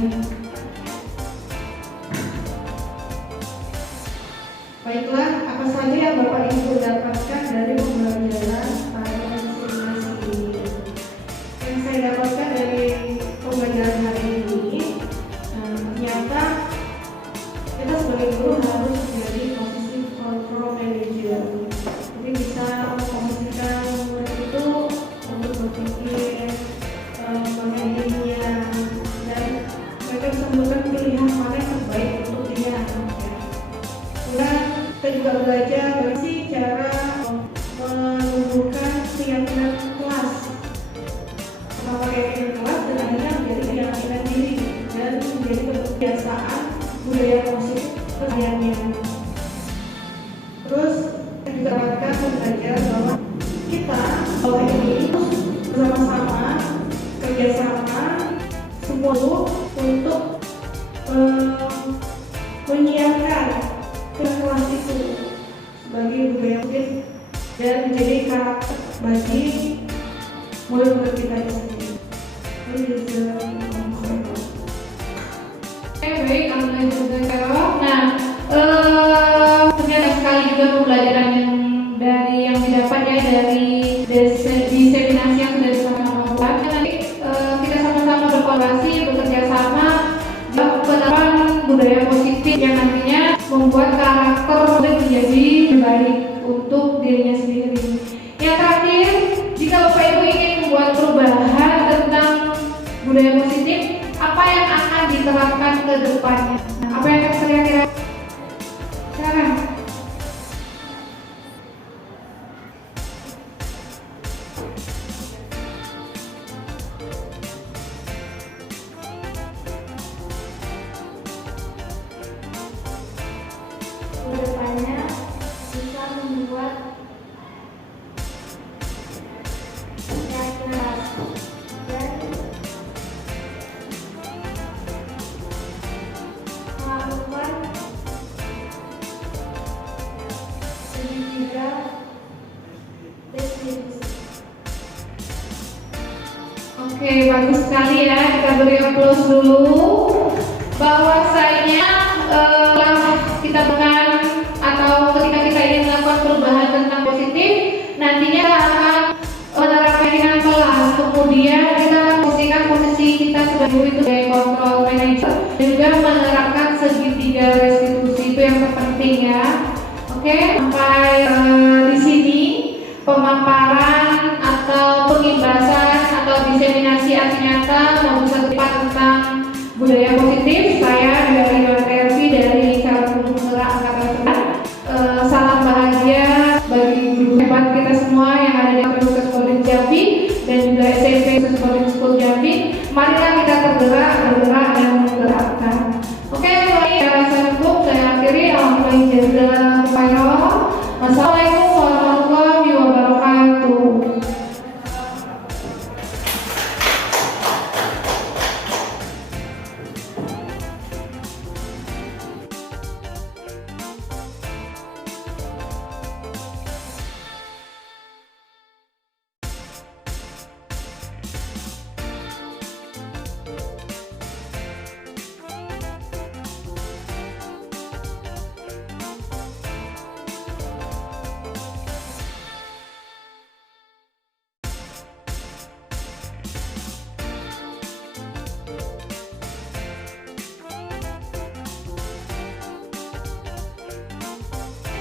Baiklah, apa saja yang Bapak Ibu dapatkan dari pembelajaran pada diseminasi ini? Yang saya dapatkan dari pembelajaran hari ini, ternyata kita sebagai guru harus menjadi positive control manager. Jadi bisa memposisikan murid itu untuk berpikir mengenai dirinya, dan mereka bisa memberikan pilihan mana yang terbaik untuk dia. Kemudian kita juga belajar dari cara menumbuhkan keyakinan kelas. Pertama keyakinan kelas dan akhirnya menjadi keyakinan diri dan menjadi kebiasaan budaya positif kesehariannya. Terus kita juga akan belajar bahwa kita kalau ini bersama-sama kerjasama semua untuk menyiapkan kelas itu sebagai budaya positif dan menjadi karakter bagi murid-murid kita di sini. Baik, alhamdulillah. Nah, ternyata sekali juga pembelajaran yang didapat ya dari diseminasi yang sudah sama-sama buat. Nanti kita sama-sama berkolaborasi, bekerja sama, penerapan budaya positif yang dirinya sendiri. Yang terakhir, jika Bapak Ibu ingin membuat perubahan tentang budaya positif, apa yang akan diterapkan ke depannya? Apa yang kira-kira? Silakan. Kedepannya bisa membuat keyakinan dan melakukan segitiga distribusi. Oke, bagus sekali ya. Kita beri aplaus dulu. Bahwasanya kita bukan atau ketika kita ingin melakukan perubahan tentang positif, nantinya kita akan menerapkan dengan kelas. Kemudian kita posisikan posisi kita sebagai guru itu sebagai control manager, dan juga menerapkan segitiga restitusi, itu yang terpenting ya. Oke, sampai di sini pemaparan atau pengimbasan atau diseminasi aksi nyata maupun sertifikat tentang budaya positif. Saya dari WTRP dari Kampung Penggerak Angkatan 9. Salam bahagia bagi guru hebat kita semua yang ada di Kampus Polri Jambi dan juga SMP Polri School Jambi. Marilah kita bergerak dan menggerakkan. Oke, saya cukup. Saya akhiri. Alhamdulillah. Wassalamualaikum warahmatullahi wabarakatuh.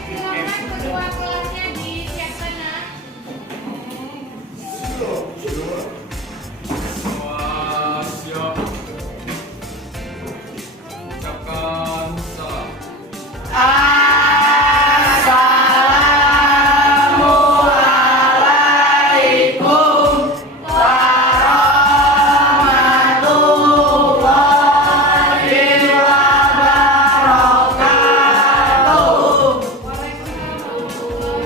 Silakan kedua kelasnya di siap sana. Semua siap. Ucapkan salam. Waalaikumsalam warahmatullahi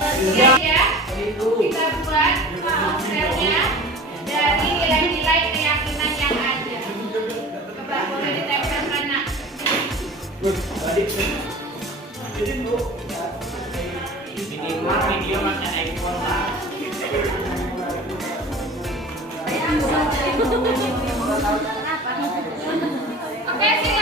Ya, kita buat posternya dari nilai-nilai keyakinan yang ada. Coba boleh ditempel mana? Video macam iPhone lah. Oke, silakan.